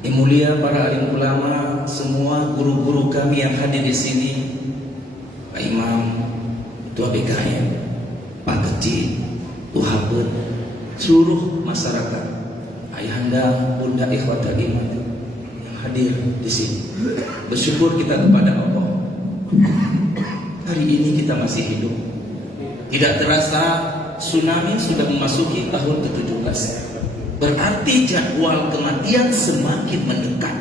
Yang mulia para alim ulama, semua guru-guru kami yang hadir di sini, Pak Imam, Ketua BKM, Pak Kecil, Tuhabun, seluruh masyarakat, ayahanda, bunda, ikhwatal iman yang hadir di sini. Bersyukur kita kepada Allah. Hari ini kita masih hidup. Tidak terasa tsunami sudah memasuki tahun ke-17. Berarti jadwal kematian semakin mendekat.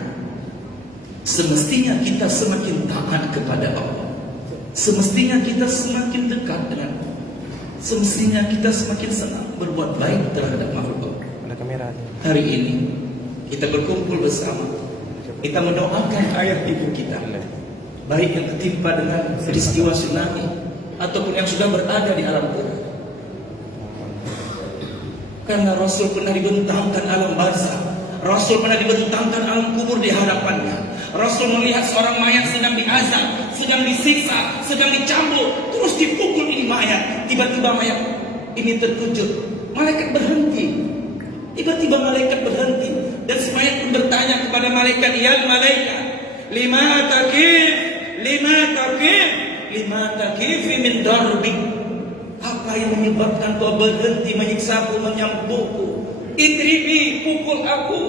Semestinya kita semakin taat kepada Allah. Semestinya kita semakin dekat dengan Allah. Semestinya kita semakin senang berbuat baik terhadap makhluk Allah. Hari ini kita berkumpul bersama. Kita mendoakan ayah ibu kita, baik yang ketimpa dengan peristiwa tsunami ataupun yang sudah berada di alam kubur. Karena Rasul pernah dibentangkan alam barzakh, Rasul pernah dibentangkan alam kubur di hadapannya. Rasul melihat seorang mayat sedang diazab, sedang disiksa, sedang dicambuk, terus dipukul ini mayat. Tiba-tiba mayat ini terkejut. Malaikat berhenti. Tiba-tiba malaikat berhenti dan si mayat pun bertanya kepada malaikat, "Ya malaikat, lima takif, lima takif min darbik." Apa yang menyebabkan kau berhenti menyiksaku, menyambukku? Idribi, pukul aku.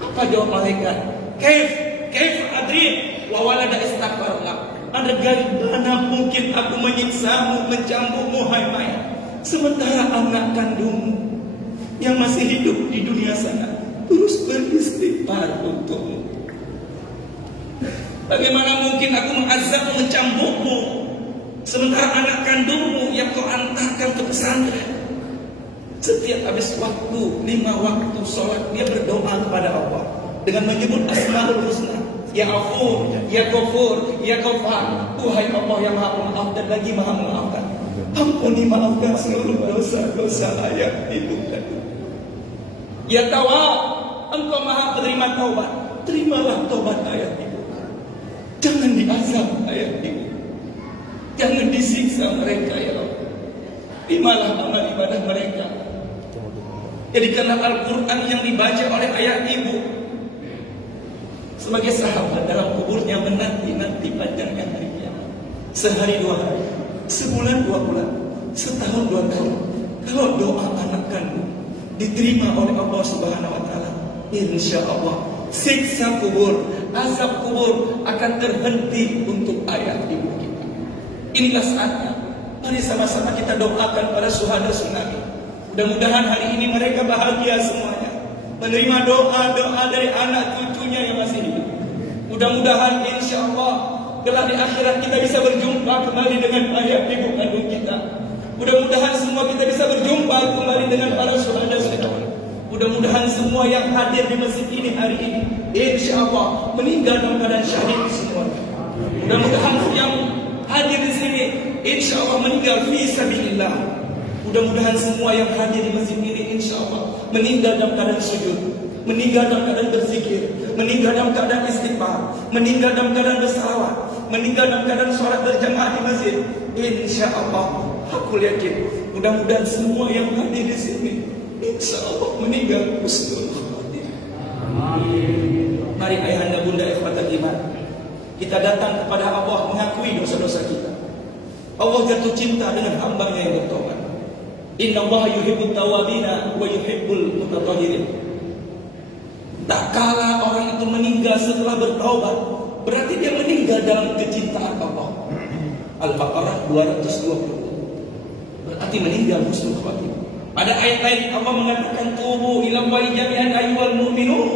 Apa jawab malaikat? Kaif adrib wa walada istaghfarullah. Bagaimana mungkin aku menyiksamu, mencambukmu, hai mayat, sementara anak kandungmu yang masih hidup di dunia sana terus beristighfar untukmu? Bagaimana mungkin aku mengazabmu, mencambukmu, sementara anak kandungmu yang kau antarkan ke pesantren, setiap habis waktu 5 waktu sholat dia berdoa kepada Allah dengan menyebut Asmaul Husna, Ya Ghafur, Ya Ghafur, Ya Ghaffar. Tuhai Allah yang Maha Pemaaf dan lagi Maha Memaafkan, ampuni maafkan seluruh dosa-dosa ayah ibu dan Ya Tawwab, Engkau Maha penerima taubat, terimalah taubat ayah ibu. Jangan diazab ayah ibu, jangan disiksa mereka ya Allah. Terimalah amal ibadah mereka. Jadikanlah Al-Quran yang dibaca oleh ayah ibu sebagai sahabat dalam kuburnya menanti panjangnya hari kiamat. Sehari 2 hari, sebulan 2 bulan, setahun 2 tahun. Kalau doa anak kandung diterima oleh Allah Subhanahu wa taala, insya Allah siksa kubur, azab kubur akan terhenti untuk ayah ibu kita. Inilah saatnya. Mari sama-sama kita doakan para syuhada tsunami. Mudah-mudahan hari ini mereka bahagia semuanya, menerima doa-doa dari anak cucunya yang masih hidup. Mudah-mudahan insya Allah kelak di akhirat kita bisa berjumpa kembali dengan ayah ibu kandung kita. Mudah-mudahan semua kita bisa berjumpa kembali dengan para syuhada tsunami. Mudah-mudahan semua yang hadir di masjid ini hari ini insya Allah meninggal dalam keadaan syahid semuanya. Mudah-mudahan yang hadir di sini insya Allah meninggal fi sabilillah. Mudah-mudahan semua yang hadir di masjid ini insya Allah meninggal dalam keadaan sujud, meninggal dalam keadaan berzikir, meninggal dalam keadaan istighfar, meninggal dalam keadaan bersalawat, meninggal dalam keadaan sholat berjamaah di masjid. Insya Allah, aku yakin mudah-mudahan semua yang hadir di sini insya Allah meninggal husnul khotimah. Mari ayahanda bunda ikhwatal iman, kita datang kepada Allah mengakui dosa-dosa kita. Allah jatuh cinta dengan hamba-Nya yang bertobat. Inna Allah yuhibbut tawabina wa yuhibbul mutatahhirin. Tak kala orang itu meninggal setelah bertaubat, berarti dia meninggal dalam kecintaan Allah. Al-Baqarah 220. Berarti meninggal husnul khotimah. Pada ayat lain Allah mengatakan tubu ila Allahi jami'an ayyuhal mu'minun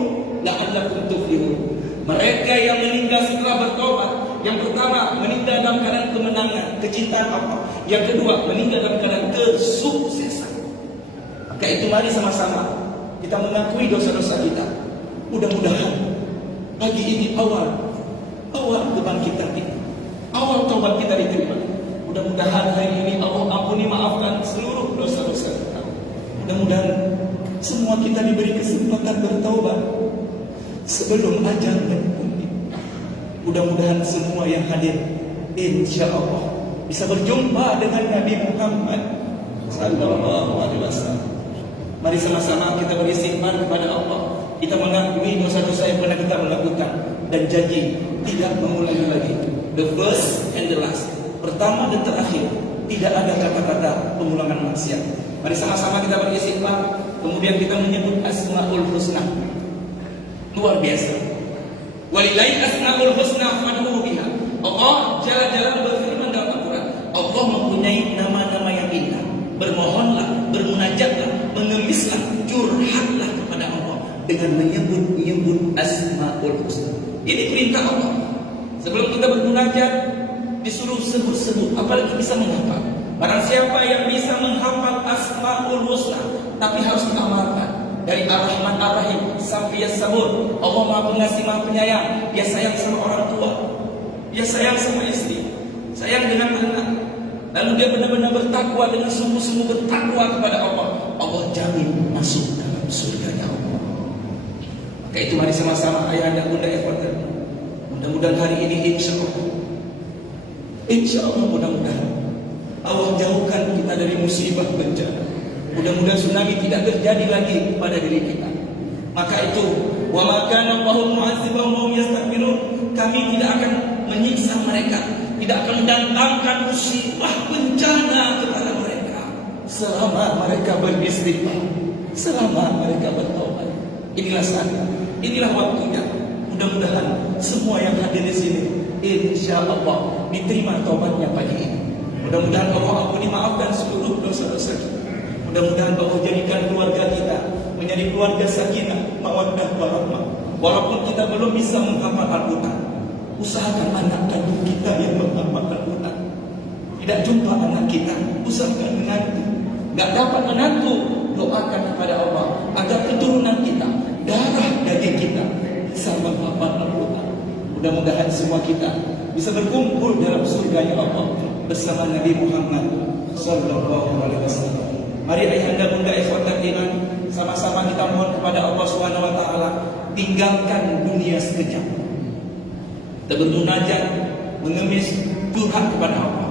la'allakum tuflihun. Mereka yang meninggal setelah bertobat, yang pertama meninggal dalam keadaan kemenangan, kecintaan Allah. Yang kedua meninggal dalam keadaan kesuksesan. Maka itu mari sama-sama kita mengakui dosa-dosa kita. Mudah-mudahan pagi ini awal kebangkitan kita, awal taubat kita diterima. Mudah-mudahan hari ini Allah ampuni maafkan seluruh dosa-dosa kita. Mudah-mudahan semua kita diberi kesempatan bertaubat sebelum ajal menyebut. Mudah-mudahan semua yang hadir insya Allah bisa berjumpa dengan Nabi Muhammad sallallahu alaihi wasallam. Mari sama-sama kita beristighfar kepada Allah. Kita mengakui dosa-dosa yang pernah kita melakukan dan janji tidak mengulangi lagi. The first and the last, pertama dan terakhir, tidak ada kata-kata pengulangan maksiat. Mari sama-sama kita beristighfar, kemudian kita menyebut Asmaul Husna. Luar biasa. Walillahi asmaul husna fad'uhu biha. Allah jalan-jalan berfirman dalam Al-Quran, Allah mempunyai nama-nama yang indah. Bermohonlah, bermunajatlah, mengemislah, curhatlah kepada Allah dengan menyebut asmaul husna. Ini perintah Allah. Sebelum kita bermunajat disuruh sebut-sebut, apalagi bisa menghafal. Barang siapa yang bisa menghafal asmaul husna tapi harus diamalkan. Dari Ar-Rahman Ar-Rahim sampai As-Sabur, Allah Maha Pengasih Maha Penyayang. Dia sayang sama orang tua, dia sayang sama istri, sayang dengan anak. Lalu dia benar-benar bertakwa dengan sungguh-sungguh bertakwa kepada Allah. Allah jamin masuk dalam surganya Allah. Maka itu mari sama-sama ayahanda bunda ikhwatal. Mudah-mudahan hari ini insya Allah mudah-mudahan Allah jauhkan kita dari musibah bencana. Mudah-mudahan tsunami tidak terjadi lagi pada diri kita. Maka itu, wa ma kana Allahu mu'adzibahum wa hum yastaghfirun. Kami tidak akan menyiksa mereka, tidak akan mendatangkan musibah bencana kepada mereka selama mereka beristighfar, selama mereka bertobat. Inilah saatnya, inilah waktunya. Mudah-mudahan semua yang hadir di sini insya Allah diterima taubatnya pagi ini. Mudah-mudahan Allah ampuni maafkan seluruh dosa-dosa kita. Mudah-mudahan Allah jadikan keluarga kita menjadi keluarga sakinah, mawaddah, warahmah. Walaupun kita belum bisa menghafal Al-Quran, usahakan anak kandung kita yang menghafal Al-Quran. Tidak jumpa anak kita, usahakan menantu. Gak dapat menantu, doakan kepada Allah agar keturunan kita, darah daging kita bisa menghafal Al-Quran. Mudah-mudahan semua kita bisa berkumpul dalam surganya Allah bersama Nabi Muhammad sallallahu alaihi wasallam. Mari ayahanda bunda ikhwatal iman, sama-sama kita mohon kepada Allah Subhanahu wa taala, tinggalkan dunia sekejap. Kita bermunajat, mengemis, curhat kepada Allah.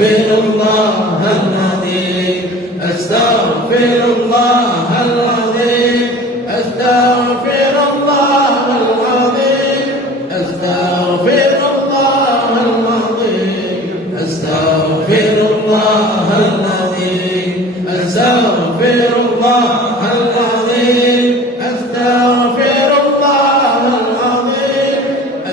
الله العظيم أستغفر الله العظيم أستغفر الله العظيم أستغفر الله العظيم أستغفر الله العظيم أستغفر الله العظيم أستغفر الله العظيم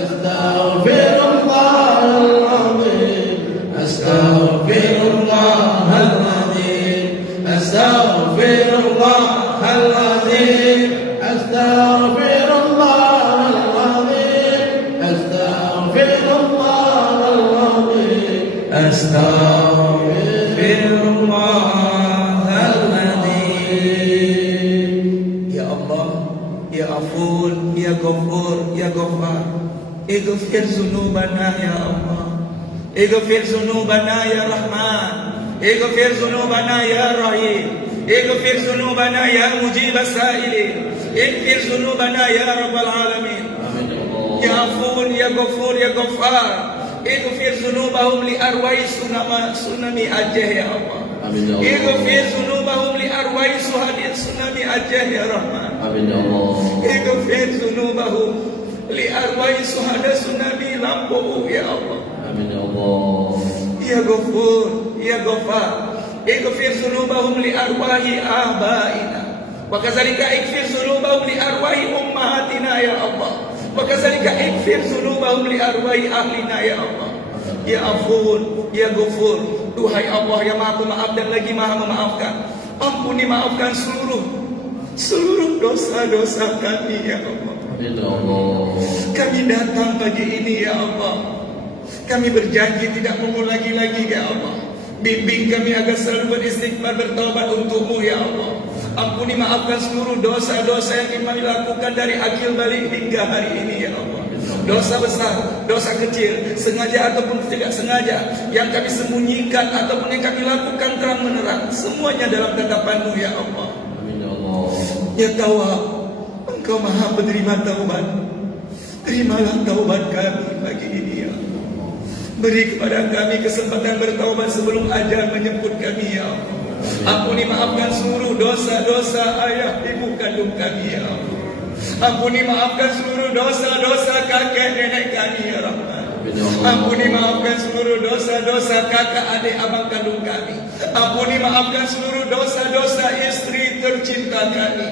أستغفر الله العظيم أستغفر الله العظيم أستغفر الله العظيم أستغفر الله العظيم أستغفر الله العظيم أستغفر الله العظيم. يا الله يا غفور يا غفور يا غفار اغفر ذنوبنا يا الله اغفر ذنوبنا يا رحمن اغفر ذنوبنا يا رحيم اغفر ذنوبنا يا مجيب السائلين اغفر ذنوبنا يا رب العالمين. يا غفور يا غفور يا غفار اغفر ذنوبهم لأرواح تسونامي Aceh يا الله اغفر ذنوبهم لأرواح شهداء تسونامي Aceh يا رحمن اغفر ذنوبهم لأرواح شهداء تسونامي Lampung يا الله يا غفور يا غفار اغفر ذنوبهم لأرواح آبائنا وكذلك اغفر ذنوبهم لأرواح أمهاتنا يا الله وكذلك اغفر ذنوبهم لأرواح أهلنا يا الله. Ya Ampun, Ya Ghafur, Duhai Allah yang Maha Pemaaf dan lagi Maha Memaafkan, ampuni maafkan seluruh dosa-dosa kami ya Allah. Kami datang pagi ini ya Allah. Kami berjanji tidak mengulangi lagi ya Allah. Bimbing kami agar selalu beristighfar bertaubat untuk-Mu ya Allah. Ampuni maafkan seluruh dosa-dosa yang kami lakukan dari akhir balik hingga hari ini ya Allah. Dosa besar, dosa kecil, sengaja ataupun tidak sengaja, yang kami sembunyikan ataupun yang kami lakukan terang menerang, semuanya dalam tatapan-Mu ya Allah. Ya Tawwab, Engkau Maha penerima taubat. Terimalah taubat kami pagi ini ya Allah. Beri kepada kami kesempatan bertaubat sebelum ajal menjemput kami ya Allah. Ampuni maafkan seluruh dosa-dosa ayah ibu kandung kami ya Allah. Ampuni maafkan seluruh dosa-dosa kakek nenek kami ya Rahman. Ampuni maafkan seluruh dosa-dosa kakak adik abang kandung kami. Ampuni maafkan seluruh dosa-dosa istri tercinta kami.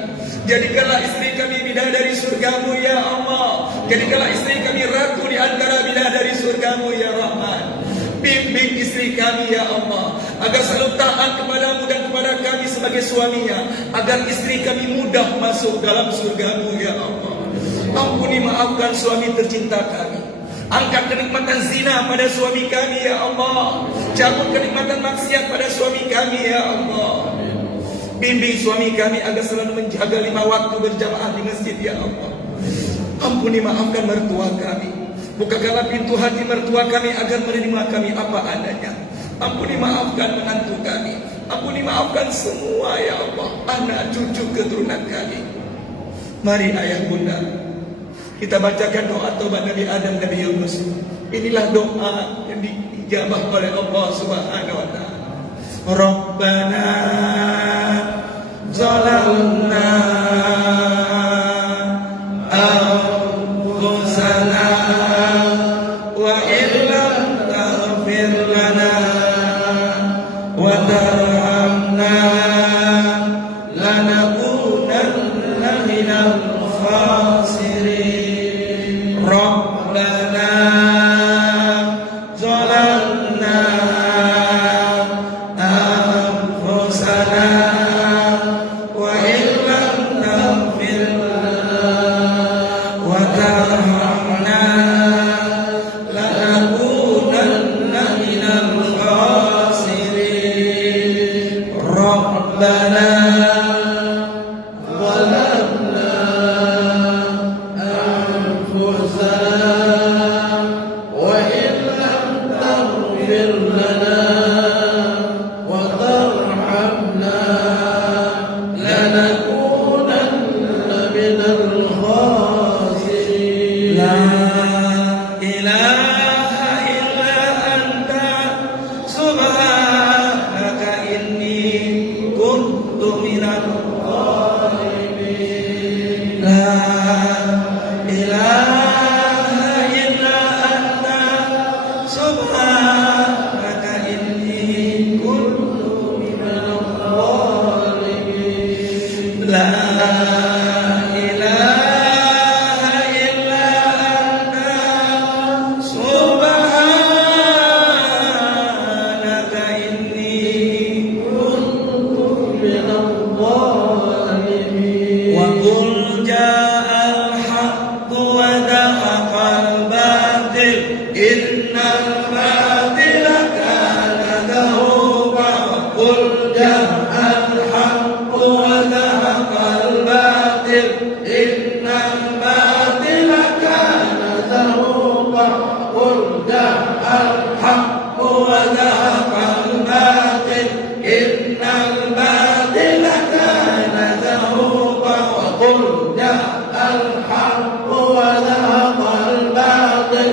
Jadikanlah istri kami bidadari surga-Mu ya Allah. Jadikanlah istri kami ratu di antara bidadari surga-Mu ya Rahman. Bimbing istri kami ya Allah agar selalu taat kepada-Mu dan kepada kami sebagai suaminya, agar istri kami mudah masuk dalam surga-Mu ya Allah. Ampuni maafkan suami tercinta kami. Angkat kenikmatan zina pada suami kami ya Allah. Cabut kenikmatan maksiat pada suami kami ya Allah. Bimbing suami kami agar selalu menjaga 5 waktu berjamaah di masjid ya Allah. Ampuni maafkan mertua kami. Bukakanlah pintu hati mertua kami agar menerima kami apa adanya. Ampuni maafkan menantu kami. Ampuni maafkan semua ya Allah, anak cucu keturunan kami. Mari ayah bunda, kita bacakan doa taubat Nabi Adam Nabi Yunus. Inilah doa yang diijabah oleh Allah Subhanahu wa taala. Rabbana zalamna anfusana wa illam taghfir lana wa tarhamna lanakunanna minal khasirin. Rabbana zalamna anfusana wa illam taghfir lana wa tarhamna lanakunanna minal khasirin. Rabbana zalamna anfusana wa illam taghfir lana wa tarhamna lanakunanna minal khasirin. La ilaha illa anta subhanaka subhanaka inni kuntu minadh dhalimin. La ilaha illa anta subhanaka inni kuntu minadh dhalimin. Wa qul ja'al haqqu wa zahaqal batil innal batila kana zahuqa. Qul ja'al haqqu wa zahaqal batil innal batila kana zahuqa. Qul ja'al haqqu wa zahaqal batil innal batila kana zahuqa. Qul ja'al haqqu wa zahaqal batil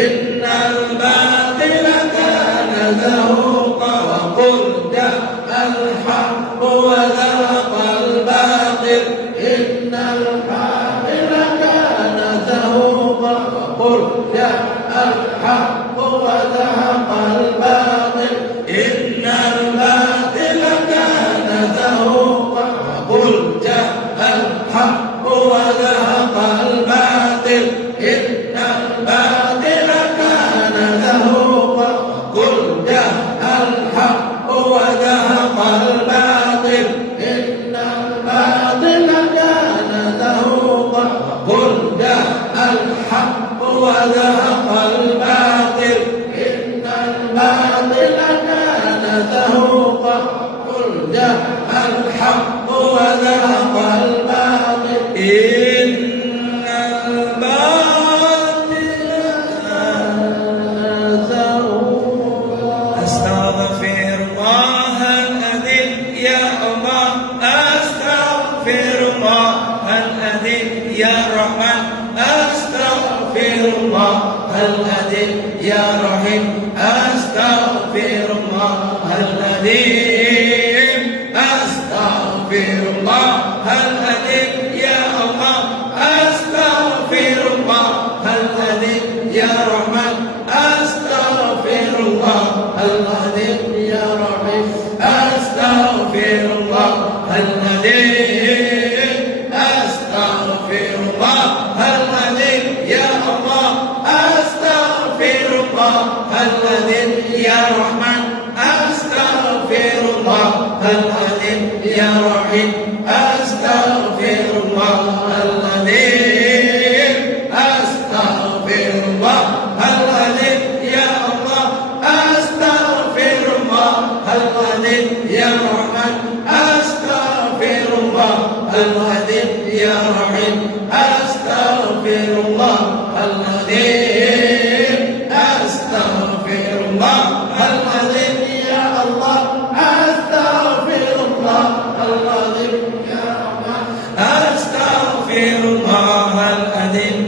innal batila kana zahuqa. Qul ja'al haqqu wa zahaqal batil innal batila kana zahuqa. Qul ja'al haqqu wa zahaqal batil innal batila kana zahuqa. Qul ja'al haqqu wa zahaqal batil innal batila kana zahuqa. Qul ja'al haqqu wa zahaqal batil innal batila kana zahuqa. Qul ja'al haqqu wa zahaqal batil innal batila kana zahuqa. Qul ja'al haqqu wa zahaqal batil innal batila kana zahuqa. Astaghfirullahal adzim ya Allah, astaghfirullahal adzim ya Rahman, astaghfirullahal adzim ya Rahim, astaghfirullahal adzim, astaghfirullahal adzim ya Allah, astaghfirullahal adzim ya Rahman, astaghfirullahal adzim ya Rahim, astaghfirullahal adzim, astaghfirullahal adzim ya Allah, astaghfirullahal adzim ya Rahman, astaghfirullahal adzim ya Rahim, astaghfirullahal adzim, astaghfirullahal adzim ya Allah, astaghfirullahal adzim ya Rahman, astaghfirullahal adzim ya Rahim, astaghfirullahal adzim, astaghfirullahal adzim ya Allah, astaghfirullahal adzim ya Rahman, astaghfirullahal adzim,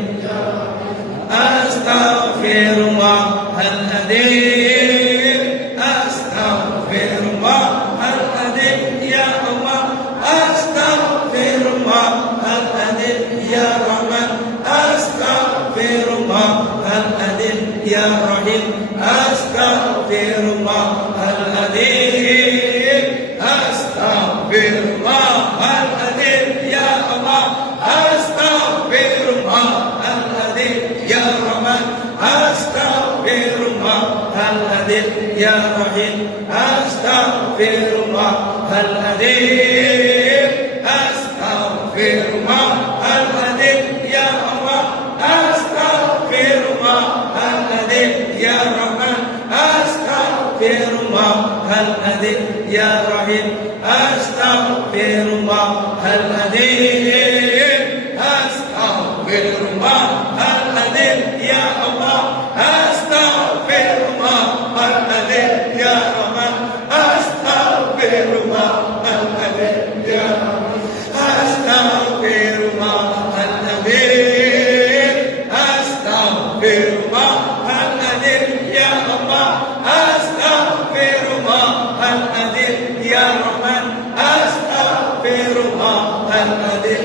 astaghfirullahal adzim, astaghfirullahal adzim ya Allah, astaghfirullahal adzim ya Rahman, astaghfirullahal adzim ya Rahim, astaghfirullahal adzim, astaghfirullahal adzim ya Allah, astaghfirullahal adzim ya Rahman, astaghfirullahal adzim ya Rahim, astaghfirullahal adzim, astaghfirullahal adzim ya Allah, astaghfirullahal adzim ya Rahman, astaghfirullahal adzim ya Rahim, astaghfirullahal adzim, astaghfirullahal adzim ya Allah, astaghfirullahal adzim ya Rahman, astaghfirullahal adzim ya Rahman, astaghfirullahal adzim, astaghfirullahal adzim ya Allah, astaghfirullahal adzim ya Rahman, astaghfirullahal adzim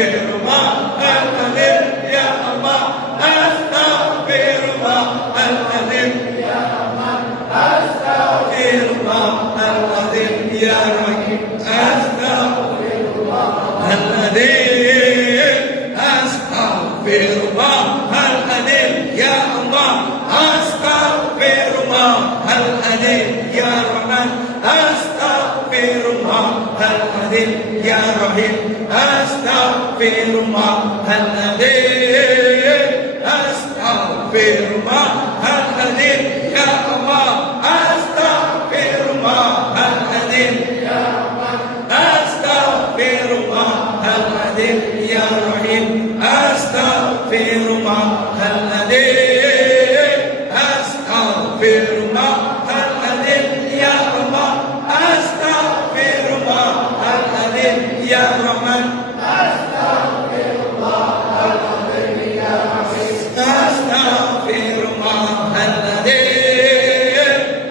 Astaghfirullahaladzim ya Allah, Astaghfirullahaladzim ya Rahman, Astaghfirullahaladzim ya Rahim, Astaghfirullahaladzim, Astaghfirullahaladzim ya Allah, Astaghfirullahaladzim ya Rahman, Astaghfirullahaladzim ya Rahim, Astaghfirullahaladzim, Astaghfirullahaladzim ya Allah, Astaghfirullahaladzim ya Rahman, Astaghfirullahaladzim ya Rahim, Astaghfirullahaladzim, Astaghfirullahaladzim ya Allah, Astaghfirullahaladzim ya Rahman, Astaghfirullahaladzim ya Rahim,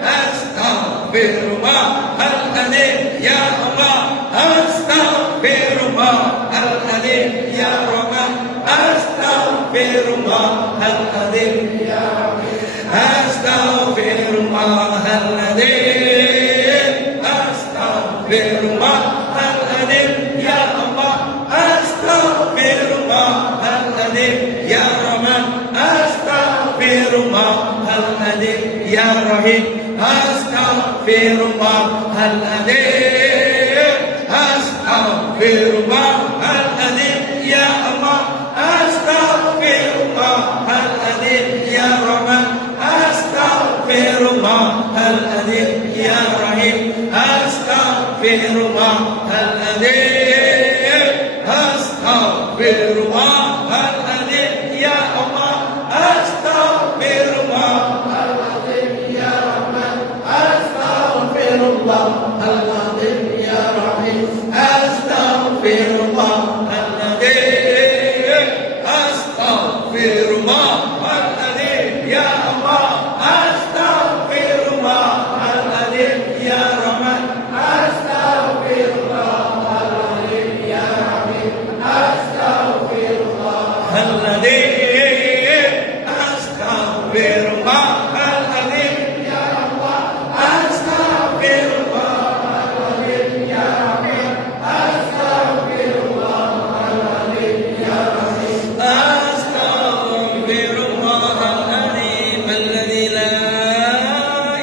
Astaghfirullahaladzim, Astaghfirullahaladzim ya Allah, Astaghfirullahaladzim ya Rahman, Astaghfirullahaladzim ya Rahim, Astaghfirullahaladzim, Astaghfirullahaladzim ya Allah, Astaghfirullahaladzim ya Rahman, Astaghfirullahaladzim ya Rahim, Astaghfirullahaladzim, Astaghfirullahaladzim ya Allah, Astaghfirullahaladzim ya Rahman, Astaghfirullahaladzim ya Rahim, Astaghfirullahaladzim, Astaghfirullahaladzim ya Allah, Astaghfirullahaladzim ya Rahman, Astaghfirullahaladzim ya Rahim, Astaghfirullahaladzim, Astaghfirullahaladzim ya Allah, Astaghfirullahaladzim ya Rahman, Astaghfirullahaladzim ya Rahim, Astaghfirullahaladzim, Astaghfirullahaladzim ya Allah, Astaghfirullahaladzim ya Rahim, Astaghfirullahaladzim ya Rahim, Astaghfirullahaladzim alladzi la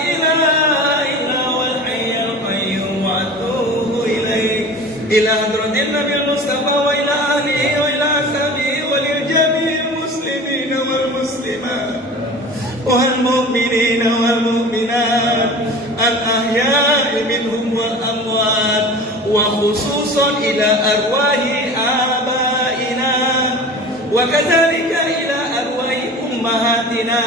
ilaha illa huwal hayyul qayyum wa atubu ilaih ila hadratin nabiyil mustafa wa ila alihi wa ila ashabihi wa lil jami'il muslimin wal muslimat wal mu'minin wal mu'minat al ahya'i minhum wal amwat wa khususan ila arwahi abaina wa kadzalika ila arwahi ummahatina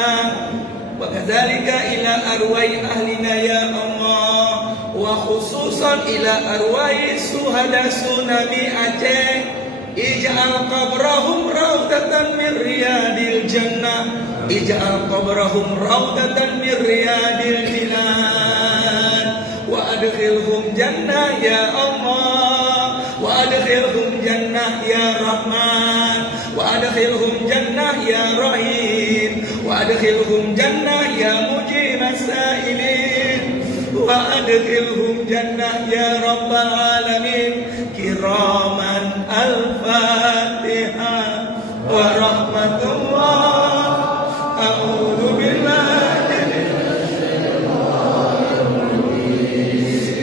wa kadzalika ila arwahi ahlina ya Allah wa khususan ila arwahi suhada tsunami Aceh ij'al qabrahum raudatan min riyadil jannah ij'al qabrahum raudatan min riyadil jinan wa adkhilhum jannah ya Allah wa adkhilhum jannah ya Rahman wa adkhilhum jannah ya Rahim wa adkhilhum jannah ya mujibas sa'ilin wa adkhilhum jannah ya Rabbal alamin kiraman al-Fatihah wa rahmatullah a'udzu billahi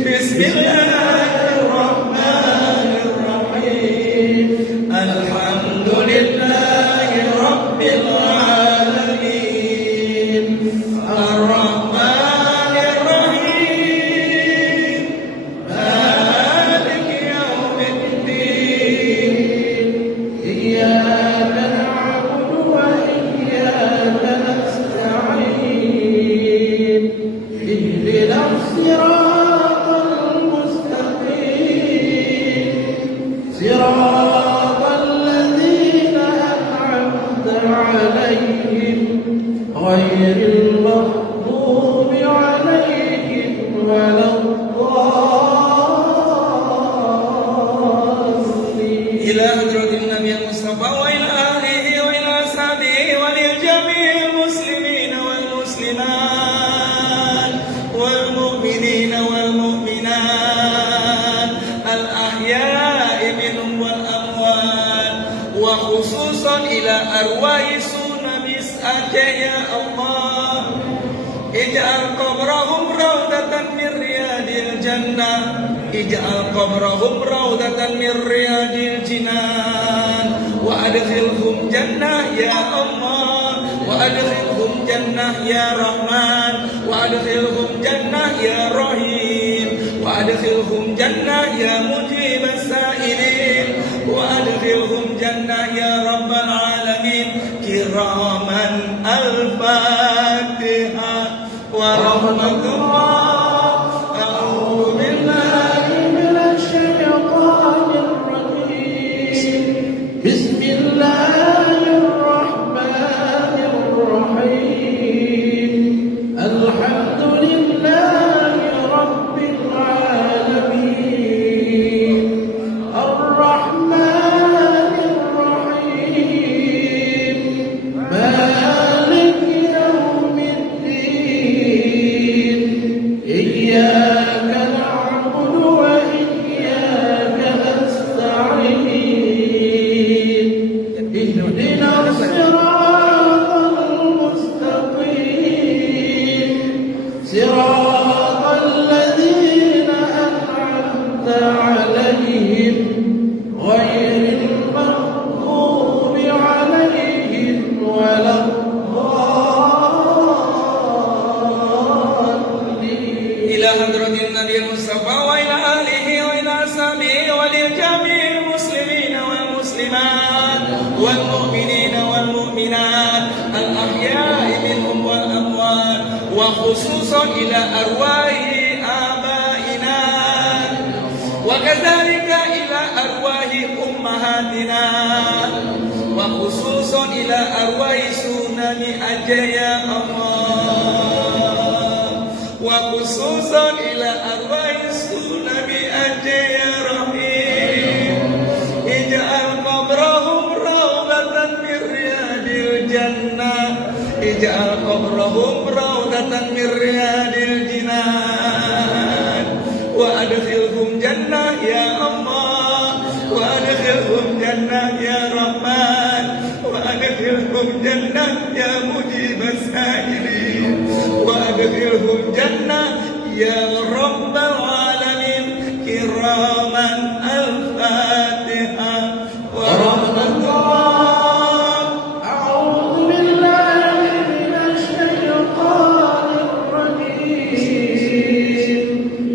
bismillahirrahmanirrahim alhamdulillahi rabbil alamin ar-rahmanir rahim maliki yawmiddin iyyaka na'budu wa iyyaka nasta'in ihdinas siratal mustaqim siratal ladzina an'amta 'alaihim ghairil maghdubi 'alaihim waladdallin ila hadratin المصطفى وإلى آله وإلى أصحابه ولجميع المسلمين والمسلمات والمؤمنين والمؤمنات الأحياء منهم والأموات وخصوصا إلى أرواح سنة مسألة يا الله اجعل قبرهم روضة من رياض الجنة اجعل قبرهم روضة من رياض الجنان وأدخلهم جنة يا الله وأدخلهم جنة يا رحمن وأدخلهم جنة يا رحيم وأدخلهم جنة يا مجيب السائلين وأدخلهم جنة يا رب العالمين كراما الفاتحة ورحمة الله أعوذ بالله من الشيطان الرجيم بسم الله الرحمن الرحيم الحمد لله رب العالمين الرحمن الرحيم مالك يوم الدين إياك نعبد وإياك نستعين اهدنا الصراط المستقيم صراط الذين أنعمت عليهم غير المغضوب عليهم ولا الضالين إلى حضرة النبي المصطفى وإلى آله وإلى أصحابه ولجميع المسلمين والمسلمات والمؤمنين والمؤمنات الأحياء منهم والأموات وخصوصا إلى أرواح آبائنا وكذلك إلى أرواح أمهاتنا وخصوصا إلى أرواح سنن يا الله وخصوصا إلى أرواح سنن يا رحيم اجعل قبرهم روضة من رياض الجنة اجعل قبرهم روضة من رياض الجنان وأدخلهم جنة يا الله وأدخلهم جنة يا رحمن وأدخلهم جنة يا مجيب السائلين وأدخلهم جنة يا رب العالمين كراما الفاتحة ورحمة الله أعوذ بالله من الشيطان الرجيم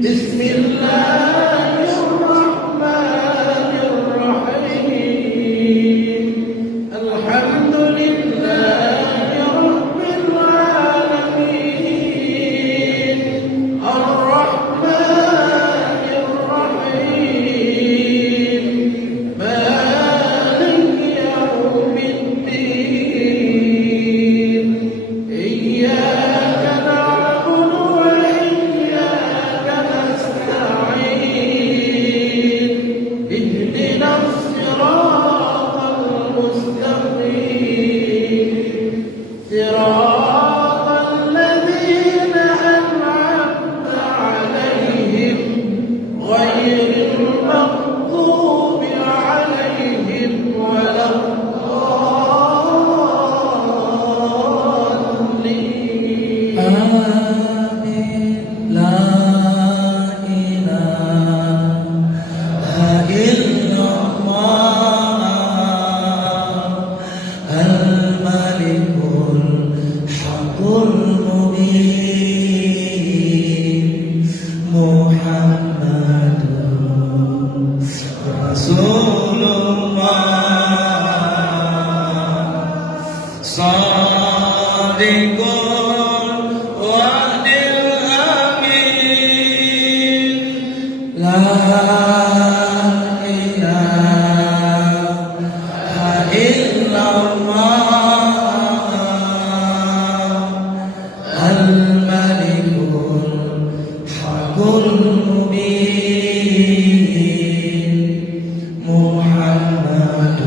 بسم الله الرحمن الرحيم الحمد لله رب العالمين الرحمن الرحيم مالك يوم الدين إياك نعبد وإياك نستعين اهدنا الصراط المستقيم صراط الذين أنعمت عليهم غير المغضوب عليهم ولا الضالين آمين لا إله إلا الله الملك الحق المبين محمد رسول الله صادق الوعد الأمين لا إله إلا الله الملك الحق المبين محمد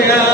Ya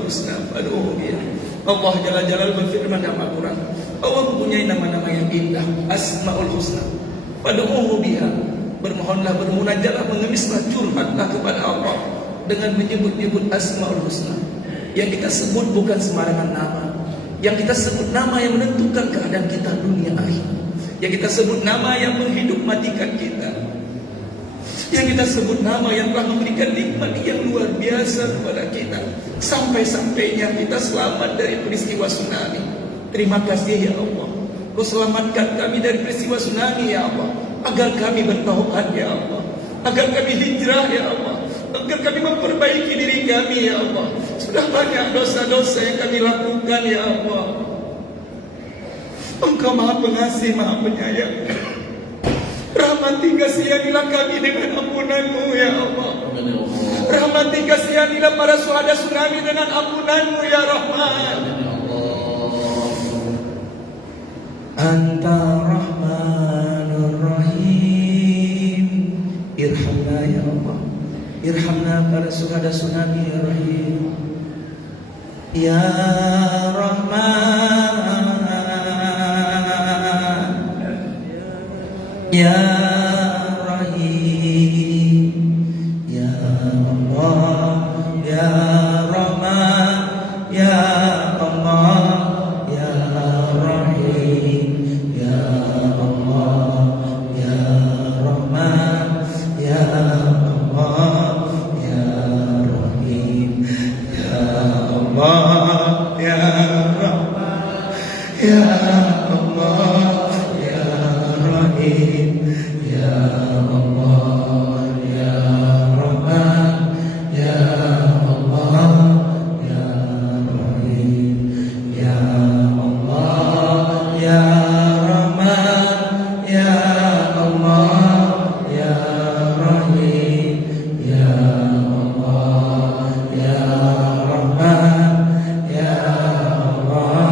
asmaul husna fad'uhu biha. Allah Jalla Jalal berfirman dalam Al-Quran, Allah mempunyai nama-nama yang indah, asmaul husna fad'uhu biha. Bermohonlah, bermunajatlah, mengemislah, curhatlah kepada Allah dengan menyebut-nyebut asmaul husna. Yang kita sebut bukan sembarangan nama. Yang kita sebut nama yang menentukan keadaan kita dunia akhirat. Yang kita sebut nama yang menghidup matikan kita. Yang kita sebut nama yang telah memberikan nikmat yang luar biasa kepada kita. Sampai-sampainya kita selamat dari peristiwa tsunami. Terima kasih ya Allah, Kau selamatkan kami dari peristiwa tsunami ya Allah. Agar kami bertaubat ya Allah, agar kami hijrah ya Allah, agar kami memperbaiki diri kami ya Allah. Sudah banyak dosa-dosa yang kami lakukan ya Allah. Engkau Maha Pengasih, Maha Penyayang. Rahmati kasihanilah kami dengan ampunan-Mu ya Allah. Rahmati kasihanilah para syuhada tsunami dengan ampunan-Mu ya Rahman. Anta Rahmanur Rahim, irhamna ya Allah, irhamna para syuhada tsunami ya Rahim. Ya Rahman, Ya Rahim, Ya Allah, Ya Rahman, Ya Allah, Ya Rahim, Ya Allah, Ya Rahman, Ya Allah, Ya Rahim, Ya Allah, Ya Rahman, Ya Allah, Ya Rahim, Ya Allah, Ya Rahman, Ya Allah, Ya Rahim, Ya Allah, Ya Rahman, Ya Allah, Ya Rahim, Ya Allah, Ya Rahman, Ya Allah, Ya Rahim, Ya Allah, Ya Rahman, Ya Allah,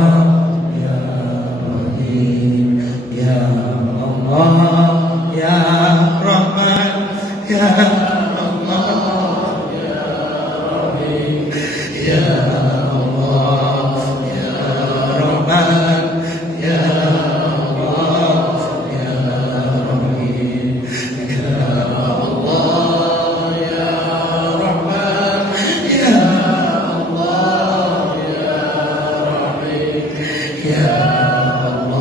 Ya Rahim, Ya Allah, Ya Rahman, Ya Allah, Ya Rahim, Ya Allah, Ya Rahman, Ya Allah, Ya Rahim, Ya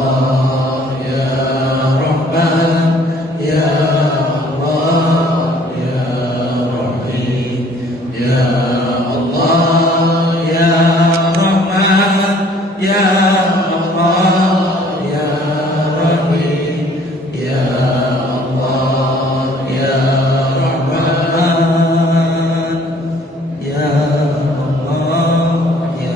Allah, Ya Rahman, Ya Allah, Ya Rahim, Ya Allah, Ya Rahman, Ya Allah, Ya Rahim, Ya Allah, Ya Rahman, Ya Allah, Ya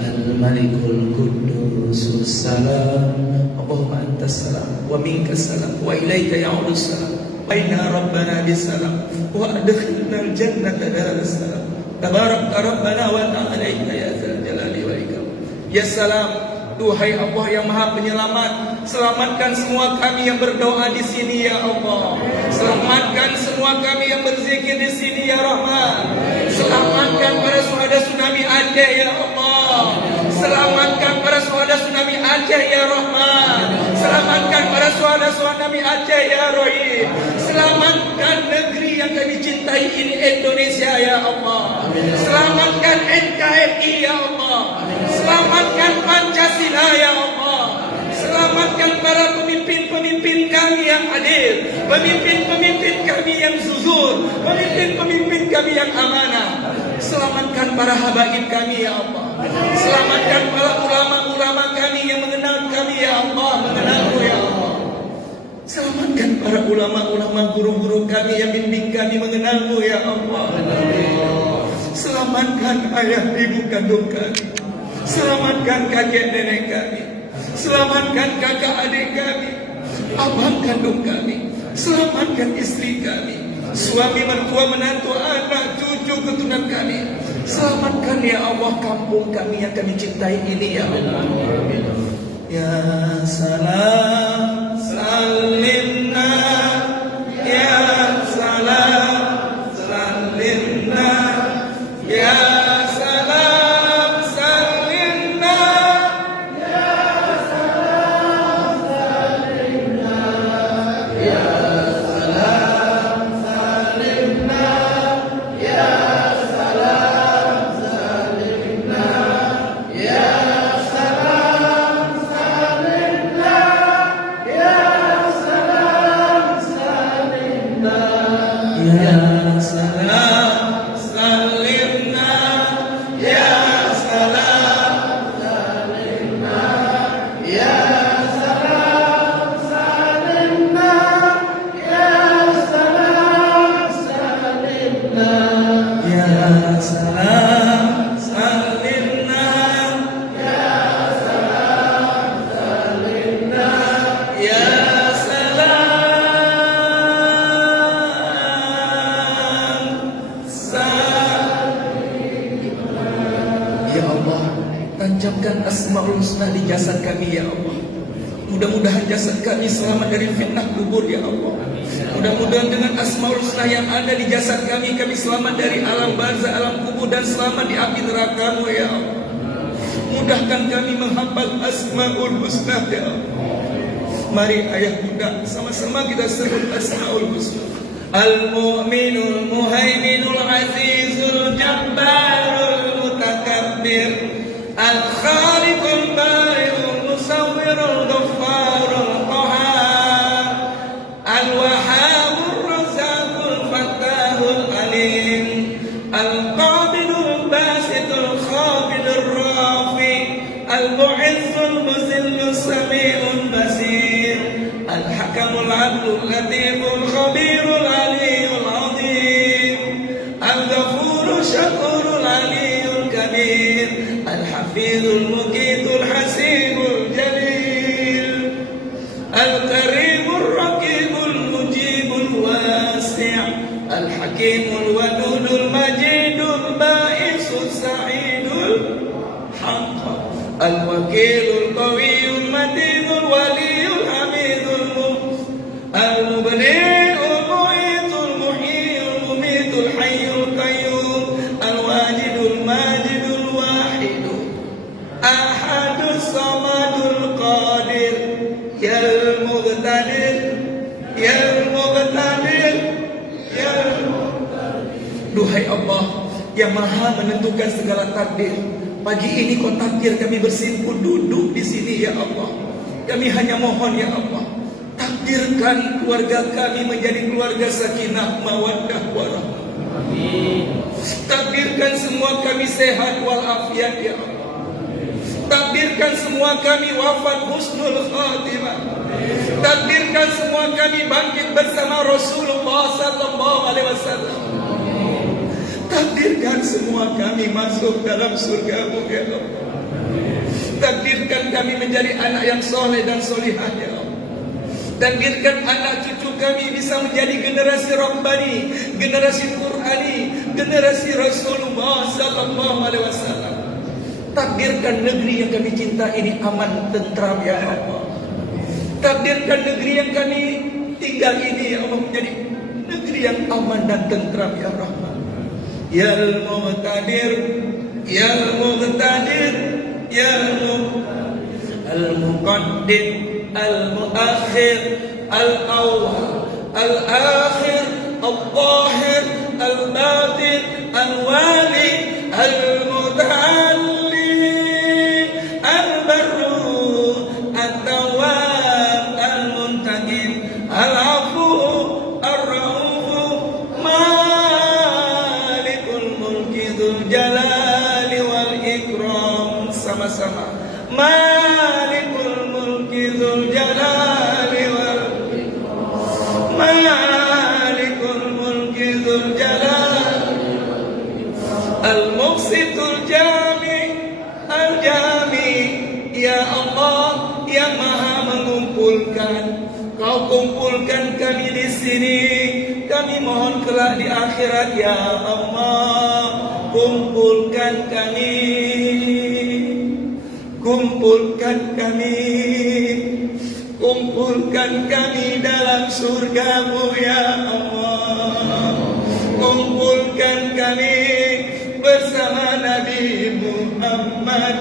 Al-Malikul Qudusus Salam, Allahumma antas salam wa minkas salam wa ilaika ya'udus salam wa inna rabbana bisalam wa adkhilna al-jannata daras salam tabarakta rabbana wa ta'alaika ya zal jalali wal ikram. Ya salam, duhai Allah yang Maha Penyelamat, selamatkan semua kami yang berdoa di sini ya Allah. Selamatkan semua kami yang berzikir di sini ya Rahman. Selamatkan para syuhada tsunami Aceh ya Allah. Selamatkan para syuhada tsunami Aceh ya Rahman. Selamatkan para syuhada tsunami Aceh ya Rahim. Selamatkan negeri yang kami cintai ini Indonesia ya Allah. Selamatkan NKRI ya Allah. Selamatkan Pancasila ya Allah. Selamatkan para pemimpin-pemimpin kami yang adil, pemimpin-pemimpin kami yang jujur, pemimpin-pemimpin kami yang amanah. Selamatkan para habaib kami ya Allah. Selamatkan para ulama-ulama kami yang mengenal kami ya Allah, mengenalmu ya Allah. Selamatkan para ulama-ulama guru-guru kami yang bimbing kami mengenalmu ya Allah. Selamatkan ayah ibu kandung kami. Selamatkan kakek nenek kami. Selamatkan kakak adik kami, abang kandung kami. Selamatkan istri kami, suami, mertua, menantu, anak, cucu, keturunan kami. Selamatkan ya Allah kampung kami yang kami cintai ini ya Allah. Ya salam salimna, ya salam salimna, ya salam Ya salam salimna, ya salam salimna, ya salam salimna, ya salam salimna, ya salam salimna, ya salam salimna, ya Ya Allah, tancapkan Asmaul Husna di jasad kami ya Allah. Mudah-mudahan jasad kami selamat dari fitnah kubur ya Allah. Mudah-mudahan dengan Asmaul Husna yang ada di jasad kami, kami selamat dari alam barzah, alam kubur, dan selamat di api neraka-Mu ya Allah. Mudahkan kami menghafal Asmaul Husna ya Allah. Mari ayah bunda sama-sama kita sebut Asmaul Husna. Al-Mu'minul Muhaiminul Azizul Jabbarul Mutakabbir, Al-Khaliqul Bari'ul Musawwirul Ghaffarul Qahhar, Al-Wahhabur Razzaqul Fattahul Alim, Al-Qabidul Basitul Khabidur Rafi, Al-Mu'izzul Muzillus Sami'ul Basir, Al-Hakamul Adlul Latiful Khabirul Aliyul Azim, Al-Ghafurul Syakurul Aliyul Kabir, Al-Hafizul Muqitul Hasibul Jalil, Al-Karimul Raqibul Mujibul Wasi', Al-Hakimul Wadudul Majidul Ba'isul Sa'idul Haqq, Al-Wakilul Qawiyul Matinul Waliyul Hamidul Al-Mubdi'ul Mu'itul Muhyil Mumitul Hayyul Qayyum, Al-Wajidul Majidul Wahidul Ahadus Samadul Qadir, Yal Muqtadir, Yal Muqtadir, Yal Muqtadir. Duhai Allah yang maha menentukan segala takdir, pagi ini Kau takdir kami bersimpuh duduk di sini ya Allah. Kami hanya mohon ya Allah, takdirkan keluarga kami menjadi keluarga sakinah mawaddah warahmah. Takdirkan semua kami sehat walafiat ya Allah. Takdirkan semua kami wafat husnul khatimah. Takdirkan semua kami bangkit bersama Rasulullah sallallahu alaihi wasallam. Takdirkan semua kami masuk dalam surga-Mu ya Allah. Takdirkan kami menjadi anak yang soleh dan solihah ya Allah. Takdirkan anak cucu kami bisa menjadi generasi Rabbani, generasi Qur'ani, generasi Rasulullah sallallahu alaihi wasallam. Takdirkan negeri yang kami cinta ini aman, tentram ya Allah. Takdirkan negeri yang kami tinggal ini ya Allah menjadi negeri yang aman dan tentram ya Rahman. Ya Al-Muqtadir, Ya Al-Muqtadir, Ya Al-Muqaddim, Al-Muakhir, Al-Awwal, Al-Akhir, Al-Zahir, Al-Batin, Al-Wali, Al-Muta'alli, Al-Barru, Al-Tawwab, Al-Muntaqim, Al-Afu, Ar-Rauf, Malikul Mulki Dzul Jalali wal Ikram. Sama-sama. Malikul Mulki Dzul Jalali wal Ikram. Malikul Mulki Dzul Jalali wal Ikram. Al-Muqsitul Jami, Al-Jami, ya Allah yang Maha mengumpulkan. Kau kumpulkan kami di sini. Kami mohon kelak di akhirat ya Allah. Kumpulkan kami. Kumpulkan kami. Kumpulkan kami dalam surga-Mu ya Allah. Kumpulkan kami bersama Nabi Muhammad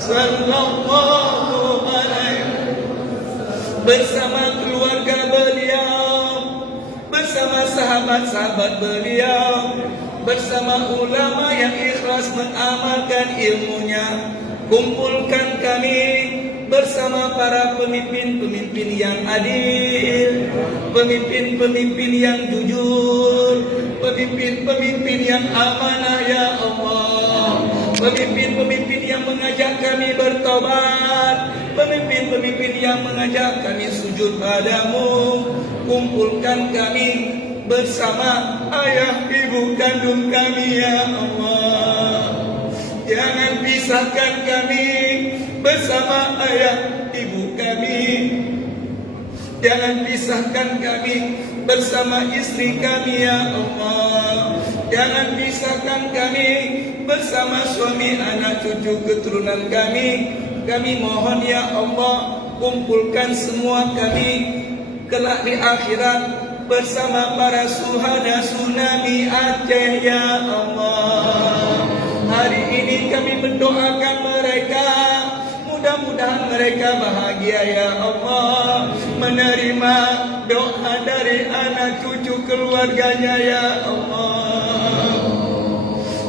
sallallahu alaihi wasallam, bersama keluarga beliau, bersama sahabat-sahabat beliau, bersama ulama yang ikhlas mengamalkan ilmunya. Kumpulkan kami bersama para pemimpin-pemimpin yang adil, pemimpin-pemimpin yang jujur, pemimpin-pemimpin yang amanah ya Allah, pemimpin-pemimpin yang mengajak kami bertobat, pemimpin-pemimpin yang mengajak kami sujud padamu. Kumpulkan kami bersama ayah ibu kandung kami ya Allah. Jangan pisahkan kami bersama ayah ibu kami. Jangan pisahkan kami bersama istri kami ya Allah. Jangan pisahkan kami bersama suami, anak, cucu, keturunan kami. Kami mohon ya Allah, kumpulkan semua kami kelak di akhirat bersama para suhada tsunami Aceh ya Allah. Hari ini kami mendoakan mereka, mudah-mudahan mereka bahagia ya Allah, menerima doa dari anak cucu keluarganya ya Allah.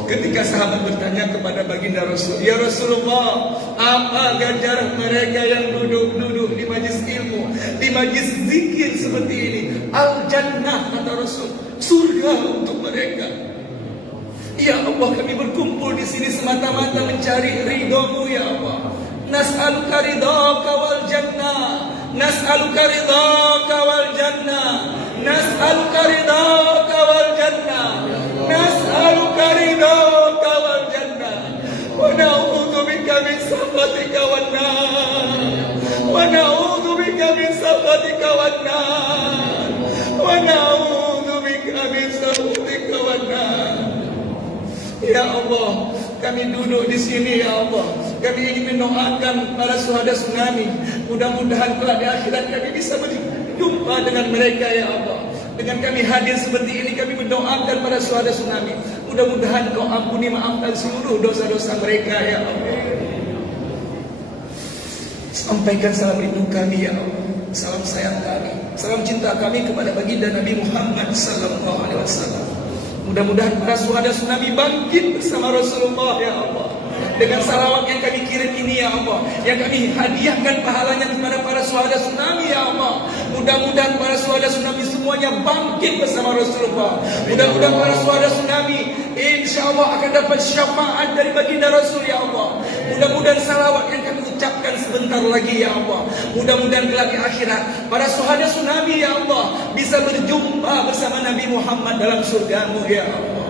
Ketika sahabat bertanya kepada baginda Rasul, ya Rasulullah, apa ganjaran mereka yang duduk-duduk di majlis ilmu, di majlis zikir seperti ini? Al-Jannah, kata Rasul, surga untuk mereka. Ya Allah, kami berkumpul di sini semata-mata mencari ridha-Mu ya Allah. Nas'aluka ridhaka wal jannah, nas'aluka ridhaka wal jannah, nas'aluka ridhaka wal jannah, nas'aluka ridhaka wal jannah, wa na'udzu bika min sakhatika wan nar, wa na'udzu bika min sakhatika wan nar, wa na'udzu bika min sakhatika wan nar. Ya Allah, kami duduk di sini ya Allah. Kami ingin mendoakan para syuhada tsunami. Mudah-mudahan kelak di akhirat kami bisa berjumpa dengan mereka ya Allah. Dengan kami hadir seperti ini, kami mendoakan para syuhada tsunami. Mudah-mudahan Kau ampuni, maafkan seluruh dosa-dosa mereka ya Allah. Sampaikan salam rindu kami ya Allah, salam sayang kami, salam cinta kami kepada baginda Nabi Muhammad sallallahu alaihi wasallam. Mudah-mudahan para syuhada tsunami bangkit bersama Rasulullah ya Allah. Dengan salawat yang kami kirim ini ya Allah, yang kami hadiahkan pahalanya kepada para syuhada tsunami ya Allah. Mudah-mudahan para syuhada tsunami semuanya bangkit bersama Rasulullah. Mudah-mudahan para syuhada tsunami insya-Allah akan dapat syafaat dari baginda Rasul ya Allah. Mudah-mudahan salawat yang kami ucapkan sebentar lagi ya Allah, mudah-mudahan kelak di akhirat para syuhada tsunami ya Allah bisa berjumpa bersama Nabi Muhammad dalam surga-Mu ya Allah.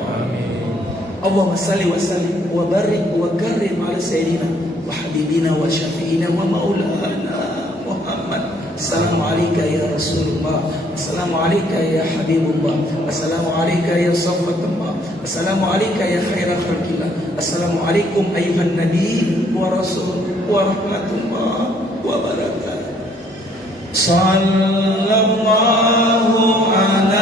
Allahumma salli wa sallim wa barik wa karim ala sayyidina wa habibina wa syafi'ina wa maulana Muhammad. Assalamu alayka ya Rasulullah, assalamu alayka ya Habibullah, assalamu alayka ya Safwatullah, assalamu alayka ya khaira khalqillah, assalamu alaikum ayuhan nabi wa rasul wa rahmatullah wa barakatuh. Sallallahu ala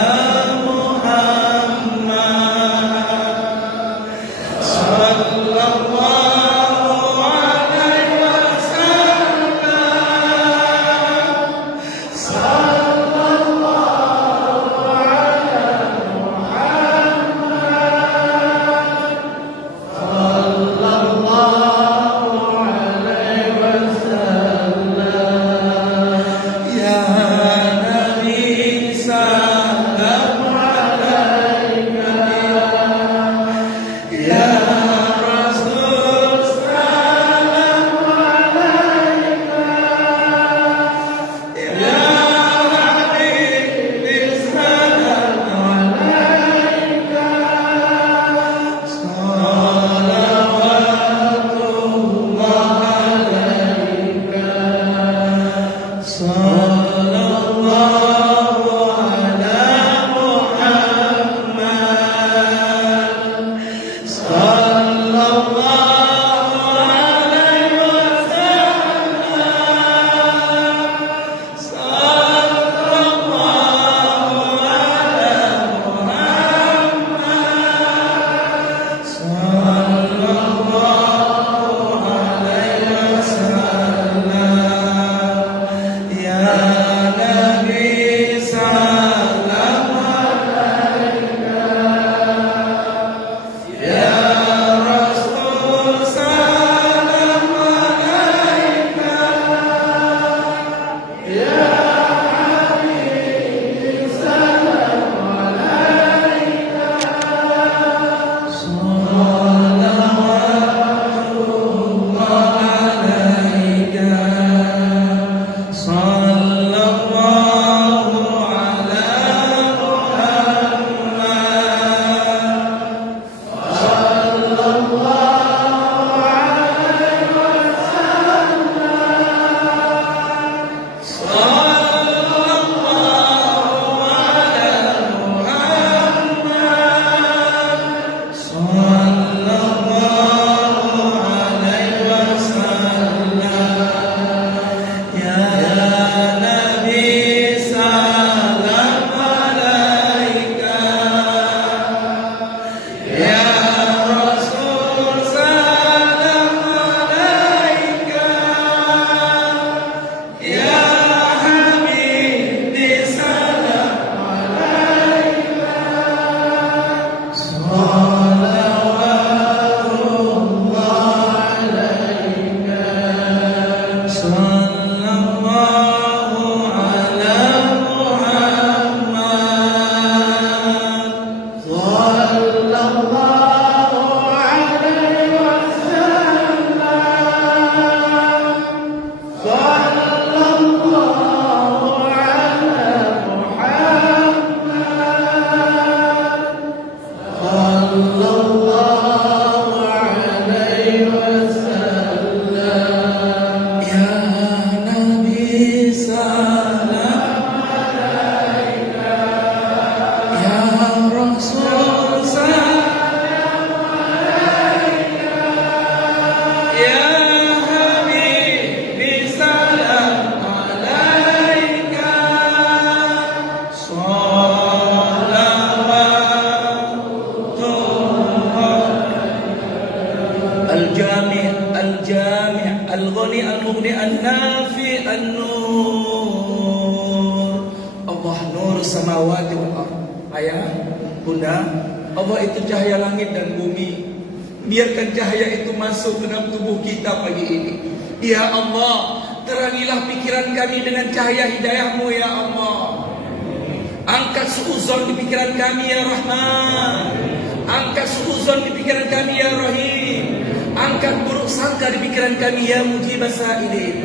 Al-Mughni An-Nafi An-Nur. Allah nur samawati wal ardh. Ayah, bunda, Allah itu cahaya langit dan bumi. Biarkan cahaya itu masuk ke dalam tubuh kita pagi ini. Ya Allah, terangilah pikiran kami dengan cahaya hidayah-Mu ya Allah. Angkat suuzon di pikiran kami ya Rahman. Angkat suuzon di pikiran kami ya Rahim. Angkat buruk sangka di pikiran kami ya Mujibas Sa'ilin.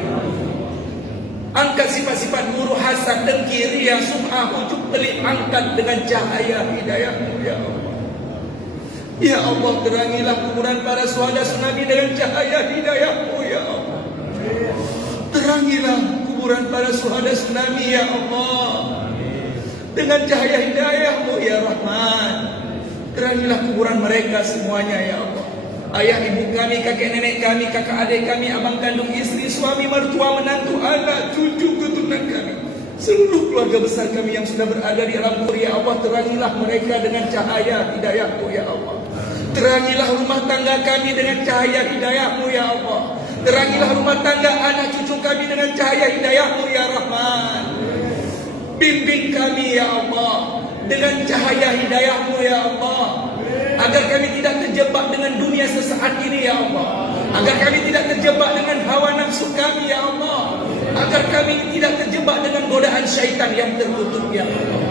Angkat sifat-sifat buruk, hasad, dengki, riya, sum'ah, ujub, pelit. Angkat dengan cahaya hidayah-Mu ya Allah. Ya Allah, terangilah kuburan para syuhada tsunami dengan cahaya hidayah-Mu ya Allah. Terangilah kuburan para syuhada tsunami ya Allah dengan cahaya hidayah-Mu ya Rahman. Terangilah kuburan mereka semuanya ya Allah. Ayah ibu kami, kakek nenek kami, kakak adik kami, abang kandung, istri, suami, mertua, menantu, anak, cucu, keturunan kami, seluruh keluarga besar kami yang sudah berada di alam kubur ya Allah. Terangilah mereka dengan cahaya hidayah-Mu ya Allah. Terangilah rumah tangga kami dengan cahaya hidayah-Mu ya Allah. Terangilah rumah tangga anak cucu kami dengan cahaya hidayah-Mu ya Rahman. Bimbing kami ya Allah dengan cahaya hidayah-Mu ya Allah, agar kami tidak terjebak dengan dunia sesaat ini ya Allah, agar kami tidak terjebak dengan hawa nafsu kami ya Allah, agar kami tidak terjebak dengan godaan syaitan yang terkutuk ya Allah.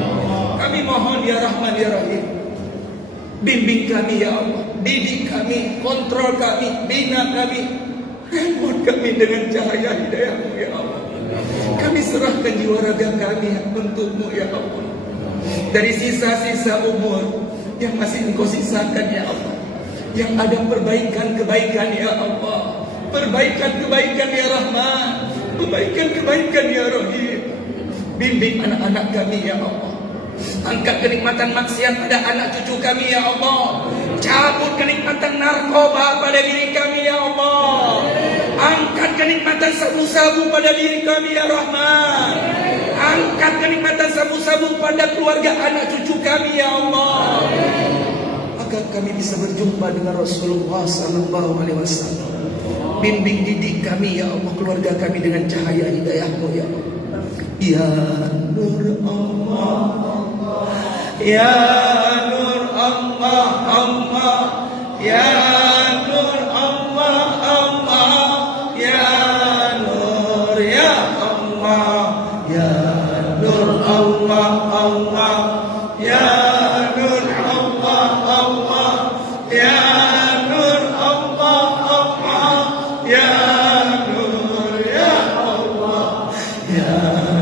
Kami mohon ya Rahman ya Rahim, bimbing kami ya Allah, didik kami, kontrol kami, bina kami, remote kami dengan cahaya hidayah-Mu ya Allah. Kami serahkan jiwa raga kami untuk-Mu ya Allah. Dari sisa-sisa umur yang masih Engkau sisakan ya Allah, yang ada perbaikan-kebaikan ya Allah, perbaikan-kebaikan ya Rahman, perbaikan-kebaikan ya Rahim. Bimbing anak-anak kami ya Allah. Angkat kenikmatan maksiat pada anak cucu kami ya Allah. Cabut kenikmatan narkoba pada diri kami ya Allah. Angkat kenikmatan sabu-sabu pada diri kami ya Rahman. Angkat kenikmatan sabu-sabu pada keluarga anak cucu kami ya Allah, agar kami bisa berjumpa dengan Rasulullah SAW. Bimbing didik kami ya Allah, keluarga kami dengan cahaya hidayah-Mu ya Allah. Ya Nur Allah, Ya Nur Allah, Allah, Ya Nur Allah, Allah, Ya Nur ya Allah, Ya Nur Allah, Allah, Ya Nur Allah, Allah, Ya Nur Allah, Allah, Ya Nur ya Allah, Ya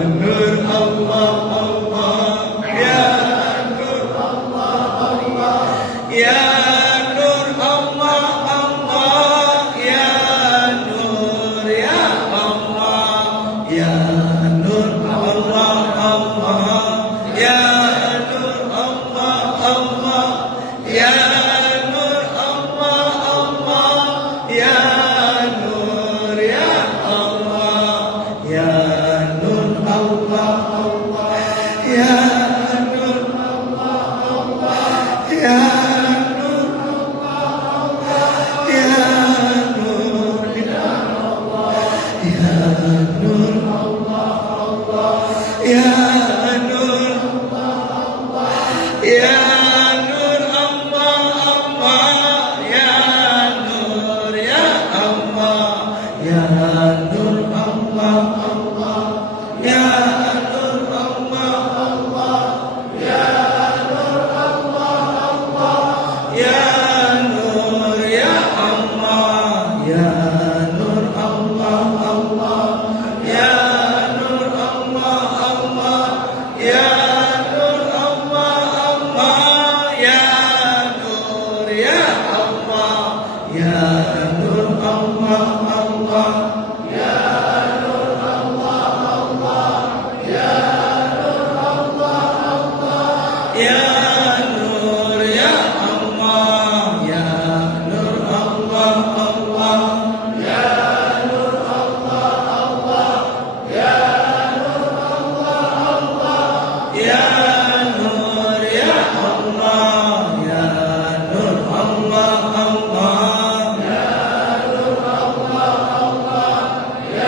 Nur Allah, Allah, Ya Nur Allah, Allah, Ya Nur Allah, Allah, Ya Nur ya Allah, Ya Nur Allah, Allah, Ya Nur Allah, Allah, Ya Nur Allah, Allah, Ya Nur ya Allah, Ya Nur Allah, Allah, Ya Nur Allah, Allah, Ya Nur Ya Nur ya Allah, Ya Nur Allah, Allah, Ya Nur Ya Nur Allah, Allah, Ya Nur ya Allah, Ya Nur Allah, Allah, Ya Nur Allah, Allah, Ya Nur Allah, Allah, Ya Nur ya Allah, Ya Nur Allah, Allah, Ya Nur Allah, Allah, Ya Nur Allah, Allah, Ya Nur ya Allah, Ya Nur Allah, Allah, Ya Nur Allah, Allah, Ya Nur Allah, Allah, Ya Nur ya Allah, Ya Nur Allah, Allah, Ya Nur Allah, Allah, Ya Nur Allah, Allah, Ya Nur ya Allah, Ya Nur Allah, Allah, Ya Nur Allah, Allah, Ya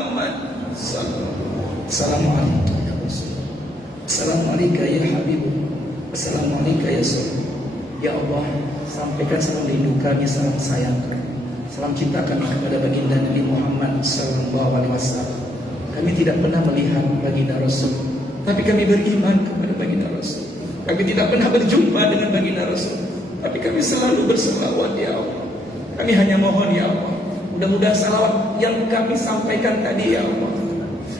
Assalamualaikum ya Rasul. Assalamualaikum ya Habib. Assalamualaikum ya Rasul. Ya Allah, sampaikan salam rindu kami, salam sayang kami, salam cinta kami kepada baginda Nabi Muhammad sallallahu alaihi wasallam. Kami tidak pernah melihat baginda Rasul, tapi kami beriman kepada baginda Rasul. Kami tidak pernah berjumpa dengan baginda Rasul, tapi kami selalu berselawat ya Allah. Kami hanya mohon ya Allah, mudah-mudahan salawat yang kami sampaikan tadi ya Allah,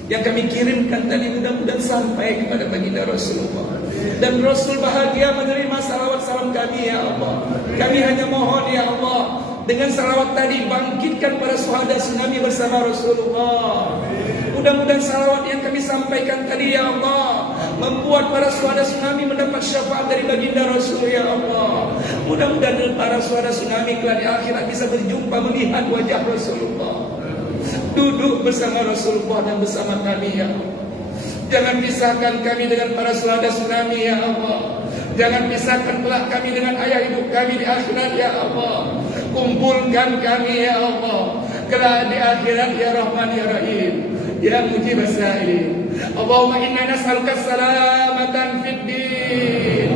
yang kami kirimkan tadi, mudah-mudahan sampai kepada baginda Rasulullah, dan Rasul bahagia menerima salawat salam kami ya Allah. Kami hanya mohon ya Allah, dengan salawat tadi bangkitkan para syuhada tsunami bersama Rasulullah. Mudah-mudahan salawat yang kami sampaikan tadi ya Allah membuat para syuhada tsunami mendapat syafaat dari baginda Rasul ya Allah. Mudah-mudahan para syuhada tsunami kelak di akhirat bisa berjumpa melihat wajah Rasulullah, duduk bersama Rasulullah dan bersama kami ya Allah. Jangan pisahkan kami dengan para syuhada tsunami ya Allah. Jangan pisahkan pula kami dengan ayah ibu kami di akhirat ya Allah. Kumpulkan kami ya Allah kelak di akhirat ya Rahman ya Rahim ya Mujib as-sa'ilin. Allahumma inna nas'aluka salamatan fid din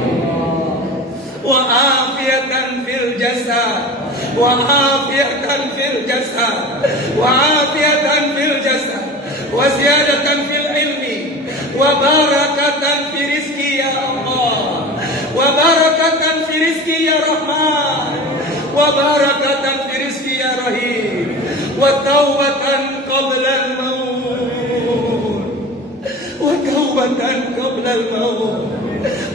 wa afiyatan fil jasad wa afiyatan fil jasad wa afiyatan fil jasad wa ziyadatan fil ilmi wa barakatan fi rizki ya Allah wa barakatan fi rizki ya Rahman wa barakatan fi rizki ya Rahim wa taubatan qabla al-maut wa taubatan qabla al-maut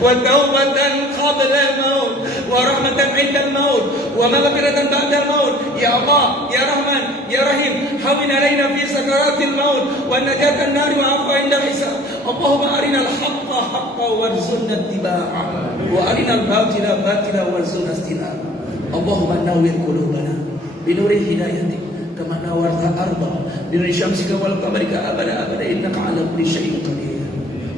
wa taubatan qabla al-maut wa rahmatan 'inda al-maut wa maghfiratan ba'da al-maut ya Allah ya Rahman ya Rahim hawin alaina fi sakaratil maut wa najatan nari wa afa 'inda hisab. Allahumma arinal haqqa haqqan warzuqna ittiba'ah wa arinal batila batila warzuqna ijtinabah. Allahumma nawwir qulubana bi nuri hidayatik kama nawarta arda bi nuri syamsika wal qamarika abada abada innaka 'ala kulli syai'in qadir.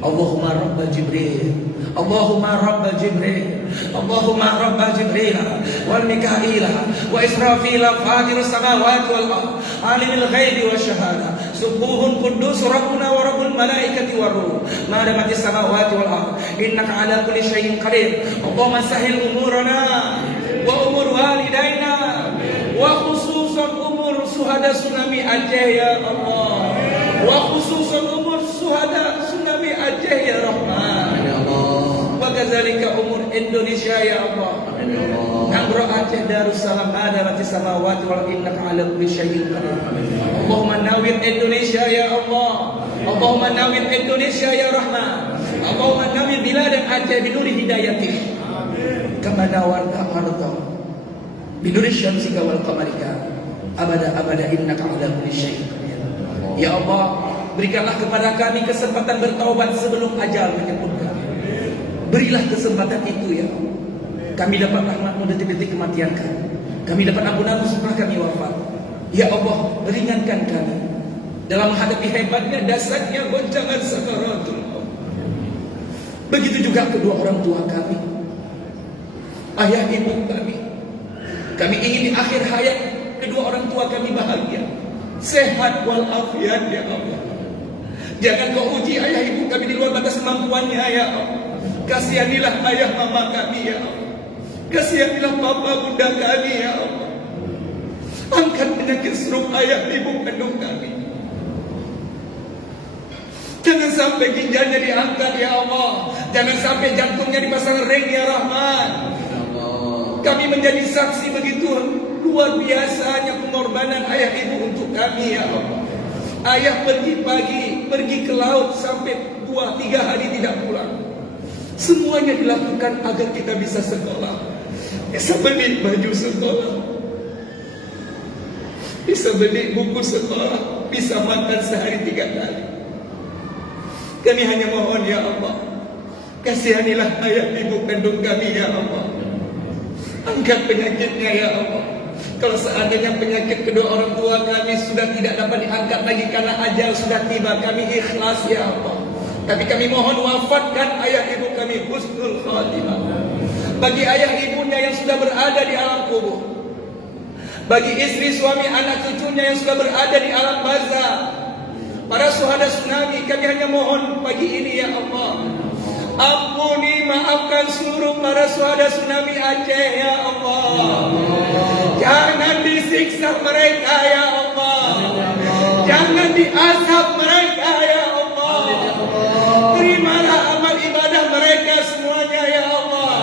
Allahumma rabb Jibril, Allahumma rabb Jibril, Allahumma rabb Jibril wal Mikail wa Israfil fatir as-samawati wal ard alimul ghaibi wasyahada subuhun quddus rabbuna wa rabbul malaikati war ruh ma damatis samawati wal ard innaka 'ala kulli syai'in qadir. Allahumma sahhil umurana wa umur walidaina wa khususan umur syuhada tsunami Aceh ya Allah, wa khususan umur syuhada tsunami Aceh ya Rahman ya Allah, wa kadzalika umur Indonesia ya Allah. Nagro Aceh Darussalam adamati samawati wal innaka 'ala kulli syai'in qadir. Allahumma nawwir Indonesia ya Allah, Allahumma nawwir Indonesia ya Rahman, Allahumma nawwir biladan Aceh binuri hidayatik kama nawarta arda binuri syamsika wal qamarika abada abada innaka 'ala kulli syai'in qadir. Ya Allah, berikanlah kepada kami kesempatan bertaubat sebelum ajal menjemput kami. Berilah kesempatan itu ya Allah. Kami dapat rahmat-Mu detik-detik kematian kami. Kami dapat ampunan-Mu setelah kami wafat. Ya Allah, ringankan kami dalam menghadapi hebatnya dasarnya goncangan sakaratul maut. Begitu juga kedua orang tua kami, ayah ibu kami. Kami ingin di akhir hayat kedua orang tua kami bahagia, sehat walafiat ya Allah. Jangan Kau uji ayah ibu kami di luar batas kemampuannya ya Allah. Kasihanilah ayah mama kami ya Allah. Kasihanilah papa bunda kami ya Allah. Angkat penyakit stroke ayah ibu kandung kami. Jangan sampai ginjalnya diangkat ya Allah. Jangan sampai jantungnya dipasang ring ya Rahman. Kami menjadi saksi begitu luar biasanya pengorbanan ayah ibu untuk kami ya Allah. Ayah pergi pagi, pergi ke laut sampai 2-3 hari tidak pulang. Semuanya dilakukan agar kita bisa sekolah, bisa beli baju sekolah, bisa beli buku sekolah, bisa makan sehari 3 kali. Kami hanya mohon ya Allah, kasihanilah ayah ibu kandung kami ya Allah. Angkat penyakitnya ya Allah. Kalau seandainya penyakit kedua orang tua kami sudah tidak dapat diangkat lagi karena ajal sudah tiba, kami ikhlas ya Allah. Tapi kami mohon wafatkan ayah ibu kami husnul khatimah. Bagi ayah ibunya yang sudah berada di alam kubur, bagi istri, suami, anak, cucunya yang sudah berada di alam barzakh, para syuhada tsunami. Kami hanya mohon pagi ini ya Allah, ampuni, maafkan seluruh para syuhada tsunami Aceh ya Allah. Jangan disiksa mereka ya Allah, jangan diazab mereka ya Allah. Terimalah amal ibadah mereka semuanya ya Allah.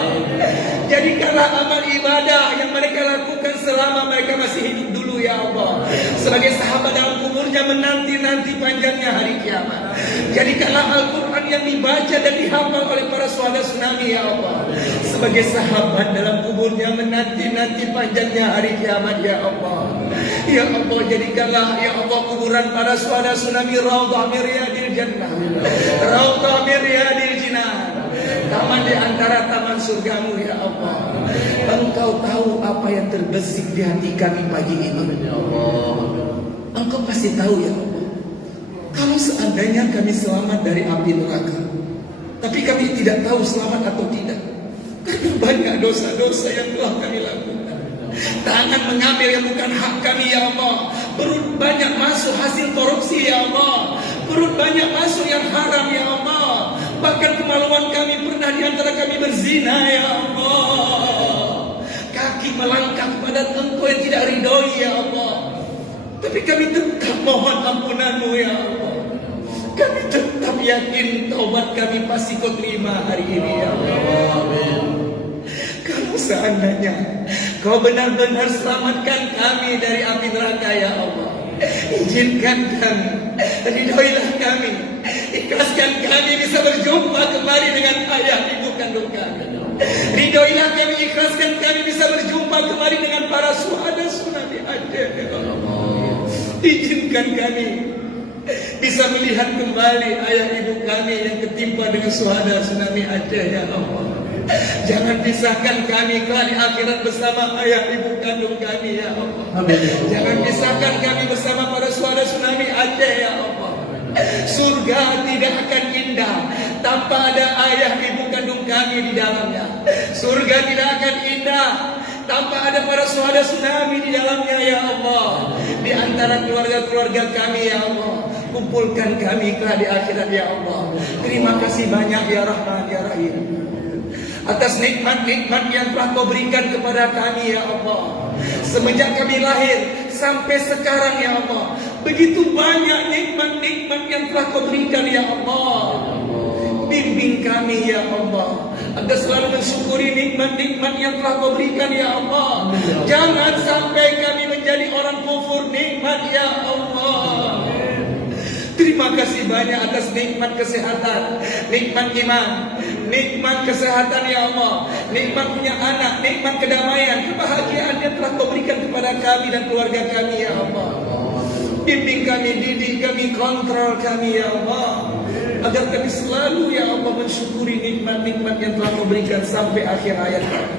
Jadikanlah amal ibadah yang mereka lakukan selama mereka masih hidup dulu ya Allah, sebagai sahabat dalam kuburnya menanti-nanti panjangnya hari kiamat. Jadikanlah Al-Quran yang dibaca dan dihafal oleh para syuhada tsunami ya Allah, sebagai sahabat dalam kuburnya menanti-nanti panjangnya hari kiamat ya Allah. Ya Allah, jadikanlah ya Allah kuburan para syuhada tsunami raudhah min riyadil jannah, raudhah min riyadil jinan, taman di antara taman surgamu ya Allah. Engkau tahu apa yang terbesit di hati kami pagi ini ya Allah. Engkau pasti tahu ya Allah. Kalau seandainya kami selamat dari api neraka, tapi kami tidak tahu selamat atau tidak, karena banyak dosa-dosa yang telah kami lakukan. Tangan mengambil yang bukan hak kami ya Allah, perut banyak masuk hasil korupsi ya Allah, perut banyak masuk yang haram ya Allah. Bahkan kemaluan kami pernah di antara kami berzina ya Allah. Kaki melangkah kepada Engkau yang tidak ridhoi ya Allah, tapi kami tetap mohon ampunanmu ya Allah. Kami tetap yakin taubat kami pasti Kau terima hari ini ya Allah. Kalau seandainya Kau benar-benar selamatkan kami dari api neraka ya Allah, izinkan kami, ridhoilah kami, ikhlaskan kami bisa berjumpa kembali dengan ayah ibu kandung kami. Ridhoilah kami, ikhlaskan kami bisa berjumpa kembali dengan para syuhada tsunami Aceh ya Allah. Izinkan kami bisa melihat kembali ayah ibu kami yang ketimpa dengan syuhada tsunami Aceh ya Allah. Jangan pisahkan kami kelak di akhirat bersama ayah ibu kandung kami ya Allah. Jangan pisahkan kami bersama para syuhada tsunami Aceh ya Allah. Surga tidak akan indah tanpa ada ayah ibu kandung kami di dalamnya. Surga tidak akan indah tanpa ada para syuhada tsunami di dalamnya ya Allah. Di antara keluarga-keluarga kami ya Allah, kumpulkan kami kelak di akhirat ya Allah. Terima kasih banyak ya Rahman ya Rahim atas nikmat-nikmat yang telah Kau berikan kepada kami ya Allah. Semenjak kami lahir sampai sekarang ya Allah, begitu banyak nikmat-nikmat yang telah Kau berikan ya Allah. Bimbing kami ya Allah agar selalu mensyukuri nikmat-nikmat yang telah Kau berikan ya Allah. Jangan sampai kami menjadi orang kufur nikmat ya Allah. Terima kasih banyak atas nikmat kesehatan, nikmat iman, nikmat kesehatan ya Allah, nikmat punya anak, nikmat kedamaian, kebahagiaan yang telah Kau berikan kepada kami dan keluarga kami ya Allah. Bimbing kami, didik kami, kontrol kami ya Allah, agar kami selalu ya Allah mensyukuri nikmat-nikmat yang telah Kau berikan sampai akhir hayat kami.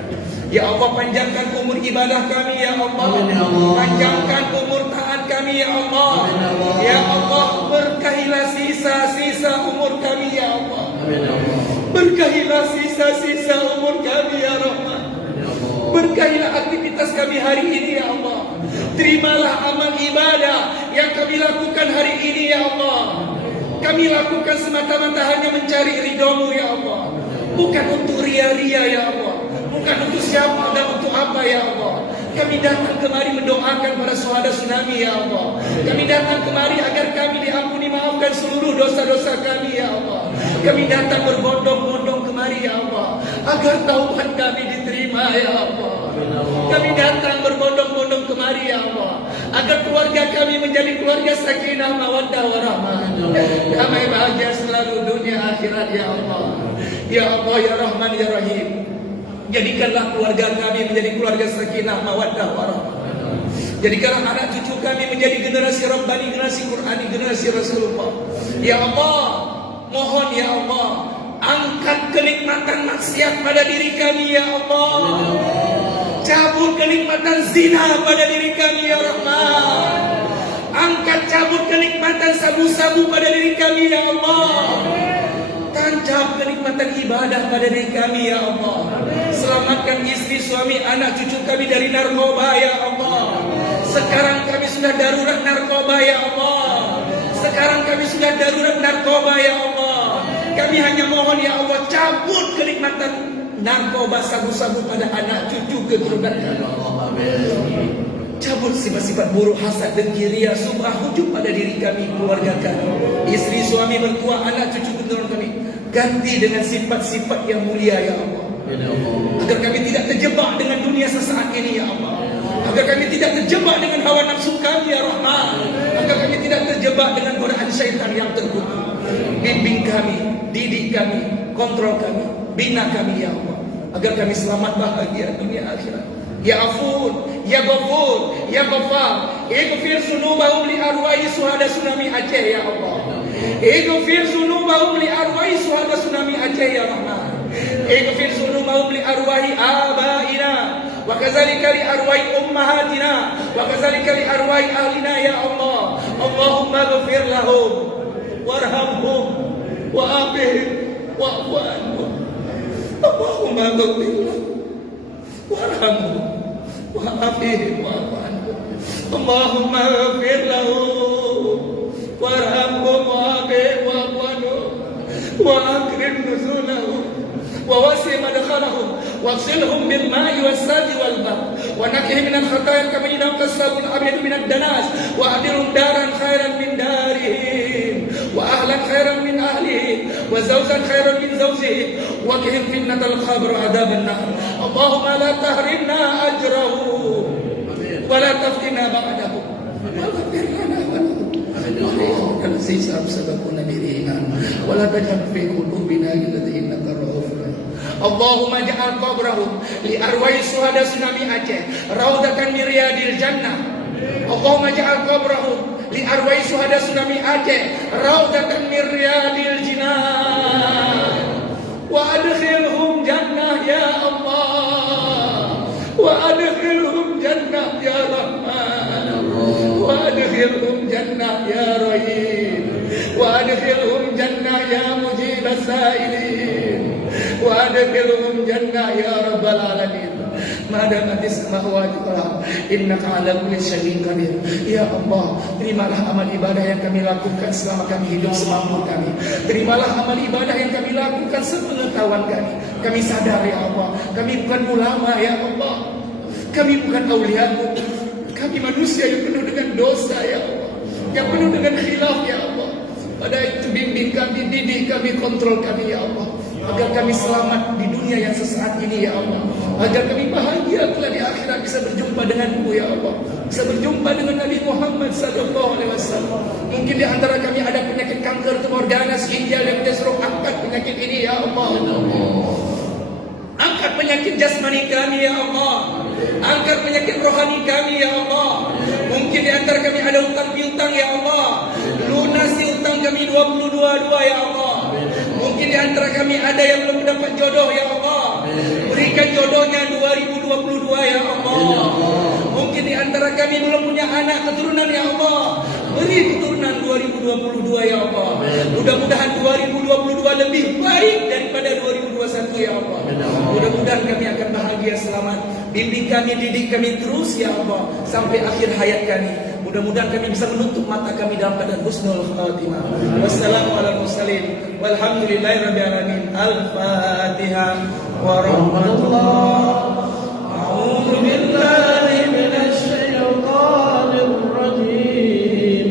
Ya Allah, panjangkan umur ibadah kami ya Allah, panjangkan umur taat kami ya Allah. Ya Allah, berkahilah sisa-sisa umur kami ya Allah. Berkahilah sisa-sisa umur kami ya Rahman. Berkahilah aktivitas kami hari ini ya Allah. Terimalah amal ibadah yang kami lakukan hari ini ya Allah. Kami lakukan semata-mata hanya mencari ridho-Mu ya Allah, bukan untuk ria-ria ya Allah, bukan untuk siapa dan untuk apa ya Allah. Kami datang kemari mendoakan para syuhada tsunami ya Allah. Kami datang kemari agar kami diampuni, maafkan seluruh dosa-dosa kami ya Allah. Kami datang berbondong-bondong kemari ya Allah, agar taubat kami diterima ya Allah. Kami datang berbondong-bondong kemari ya Allah, agar keluarga kami menjadi keluarga sakinah, mawaddah, warahmah, damai bahagia selalu dunia akhirat ya Allah. Ya Allah ya Rahman ya Rahim, jadikanlah keluarga kami menjadi keluarga sakinah, mawaddah, warahmah. Jadikanlah anak cucu kami menjadi generasi Rabbani, generasi Qur'ani, generasi Rasulullah. Ya Allah, mohon ya Allah, angkat kenikmatan maksiat pada diri kami ya Allah. Cabut kenikmatan zina pada diri kami ya Rahman. Angkat, cabut kenikmatan sabu-sabu pada diri kami ya Allah. Tancap kenikmatan ibadah pada diri kami ya Allah. Selamatkan istri, suami, anak, cucu kami dari narkoba ya Allah. Sekarang kami sudah darurat narkoba ya Allah. Sekarang kami sudah darurat narkoba ya Allah. Kami hanya mohon ya Allah, cabut kenikmatan narkoba, sabu-sabu pada anak cucu keturunan ya Allah. Cabut sifat-sifat buruk, hasad, dengki, ria, sum'ah, hujub pada diri kami, keluarga kami, istri, suami, mertua, anak cucu keturunan kami. Ganti dengan sifat-sifat yang mulia ya Allah. Agar kami tidak terjebak dengan dunia sesaat ini ya Allah. Agar kami tidak terjebak dengan hawa nafsu kami ya Rahman. Agar kami tidak terjebak dengan godaan syaitan yang terkutuk. Bimbing kami, didik kami, kontrol kami, bina kami ya Allah. Agar kami selamat bahagia dunia akhirat. Ya Afun, Ya Ghafur, Ya Ghaffar, ighfir dzunubahum li arwahi syuhada tsunami Aceh ya Allah. Ighfir dzunubahum li arwahi syuhada tsunami Aceh ya Rahman. Ighfir dzunubahum li arwahi abaina wa kadzalika li arwahi ummahatina wa kadzalika li arwahi ahlina ya Allah. Allahumma ighfir lahum warhamhum wa afihim wa'fu anhum. Allahumma ighfir lahum warhamhum wa afihim wa'fu anhum. Allahumma ighfir lahum warhamhum wa afihim wa'fu anhum wa akrim nuzulahum ووسع مدخلهم واغسلهم بالماء والثلج والبرد ونقهم من الخطايا كما ينقى الثوب الابيض من الدنس وابدلهم دارا خيرا من دارهم واهلا خيرا من اهلهم وزوجا خيرا من زوجهم وقهم فتنة القبر وعذاب النار. اللهم لا تحرمنا اجره ولا تفتنا بعده واغفر لنا ولهم الذين سبقونا بالايمان ولا تجعل في قلوبنا غلا انك رؤوف رحيم. اللهم اجعل قبرهم لأرواح شهداء تsunami Aceh raudatan min riyadil jannah. اللهم اجعل قبرهم لأرواح شهداء تsunami Aceh raudatan min riyadil jinan وأدخلهم جنة يا الله وأدخلهم جنة يا رحمن وأدخلهم جنة يا رحيم وأدخلهم جنة يا مجيب السائلين وأدخلهم جنة يا رب العالمين. ما دامت السماوات والأرض إنك على كل شيء قدير. Ya Allah, terimalah amal ibadah yang kami lakukan selama kami hidup semampu kami. Terimalah amal ibadah yang kami lakukan sepengetahuan kami. Kami sadar ya Allah, kami bukan ulama ya Allah, kami bukan auliamu. Kami manusia yang penuh dengan dosa ya Allah, yang penuh dengan khilaf ya Allah. Pada itu bimbing kami, didik kami, kontrol kami ya Allah, agar kami selamat di dunia yang sesaat ini ya Allah, agar kami bahagia kelak di akhirat bisa berjumpa denganmu ya Allah, bisa berjumpa dengan Nabi Muhammad sallallahu alaihi wasallam. Mungkin di antara kami ada penyakit kanker tumor ganas ginjal yang terserang, angkat penyakit ini ya Allah. Angkat penyakit jasmani kami ya Allah, angkat penyakit rohani kami ya Allah. Mungkin di antara kami ada hutang piutang ya Allah, lunasi hutang kami 22 ya Allah. Mungkin di antara kami ada yang belum mendapat jodoh ya Allah, berikan jodohnya 2022 ya Allah. Mungkin di antara kami belum punya anak keturunan ya Allah, beri keturunan 2022 ya Allah. Mudah-mudahan 2022 lebih baik daripada 2021 ya Allah. Mudah-mudahan kami akan bahagia selamat. Bimbing kami, didik kami terus ya Allah sampai akhir hayat kami. Mudah-mudahan kami bisa menutup mata kami dalam keadaan husnul khatimah. Wassalamualaikum warahmatullahi wabarakatuh. Walhamdulillahirabbil alamin. Al-Fatihah wa rahmatullah. A'udzu billahi minasy syaithanir rajim.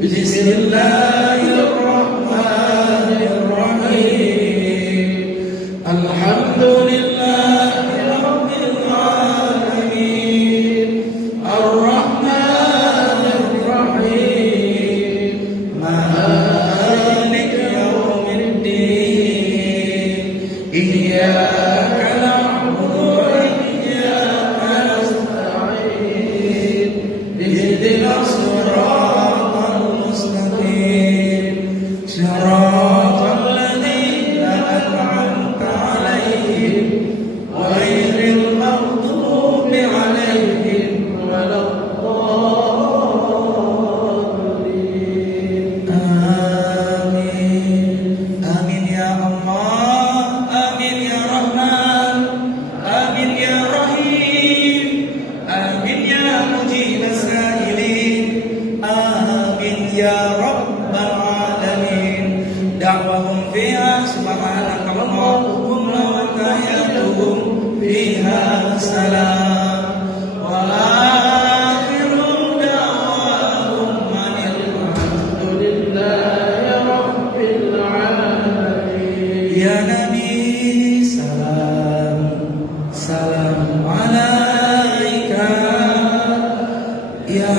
Bismillahirrahmanirrahim. Alhamdulillah Amin. salam wa akhiru da'wahum alhamdulillahi rabbil alamin. Ya Nabi salam salam alaika, ya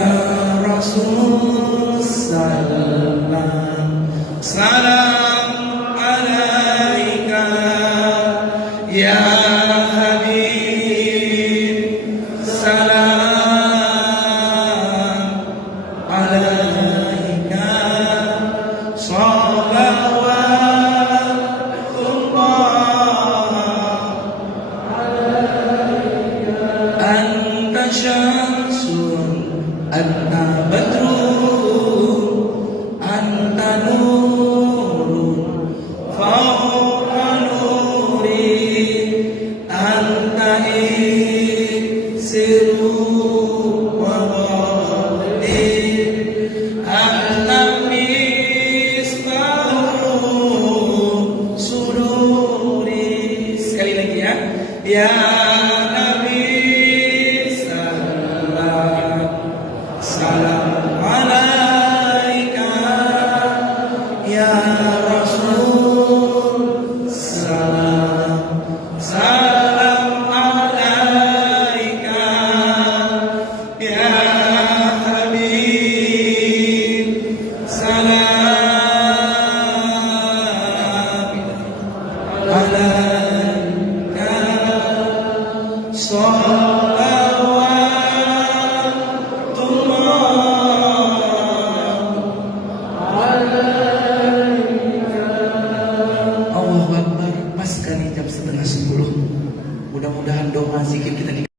Rasul salam salam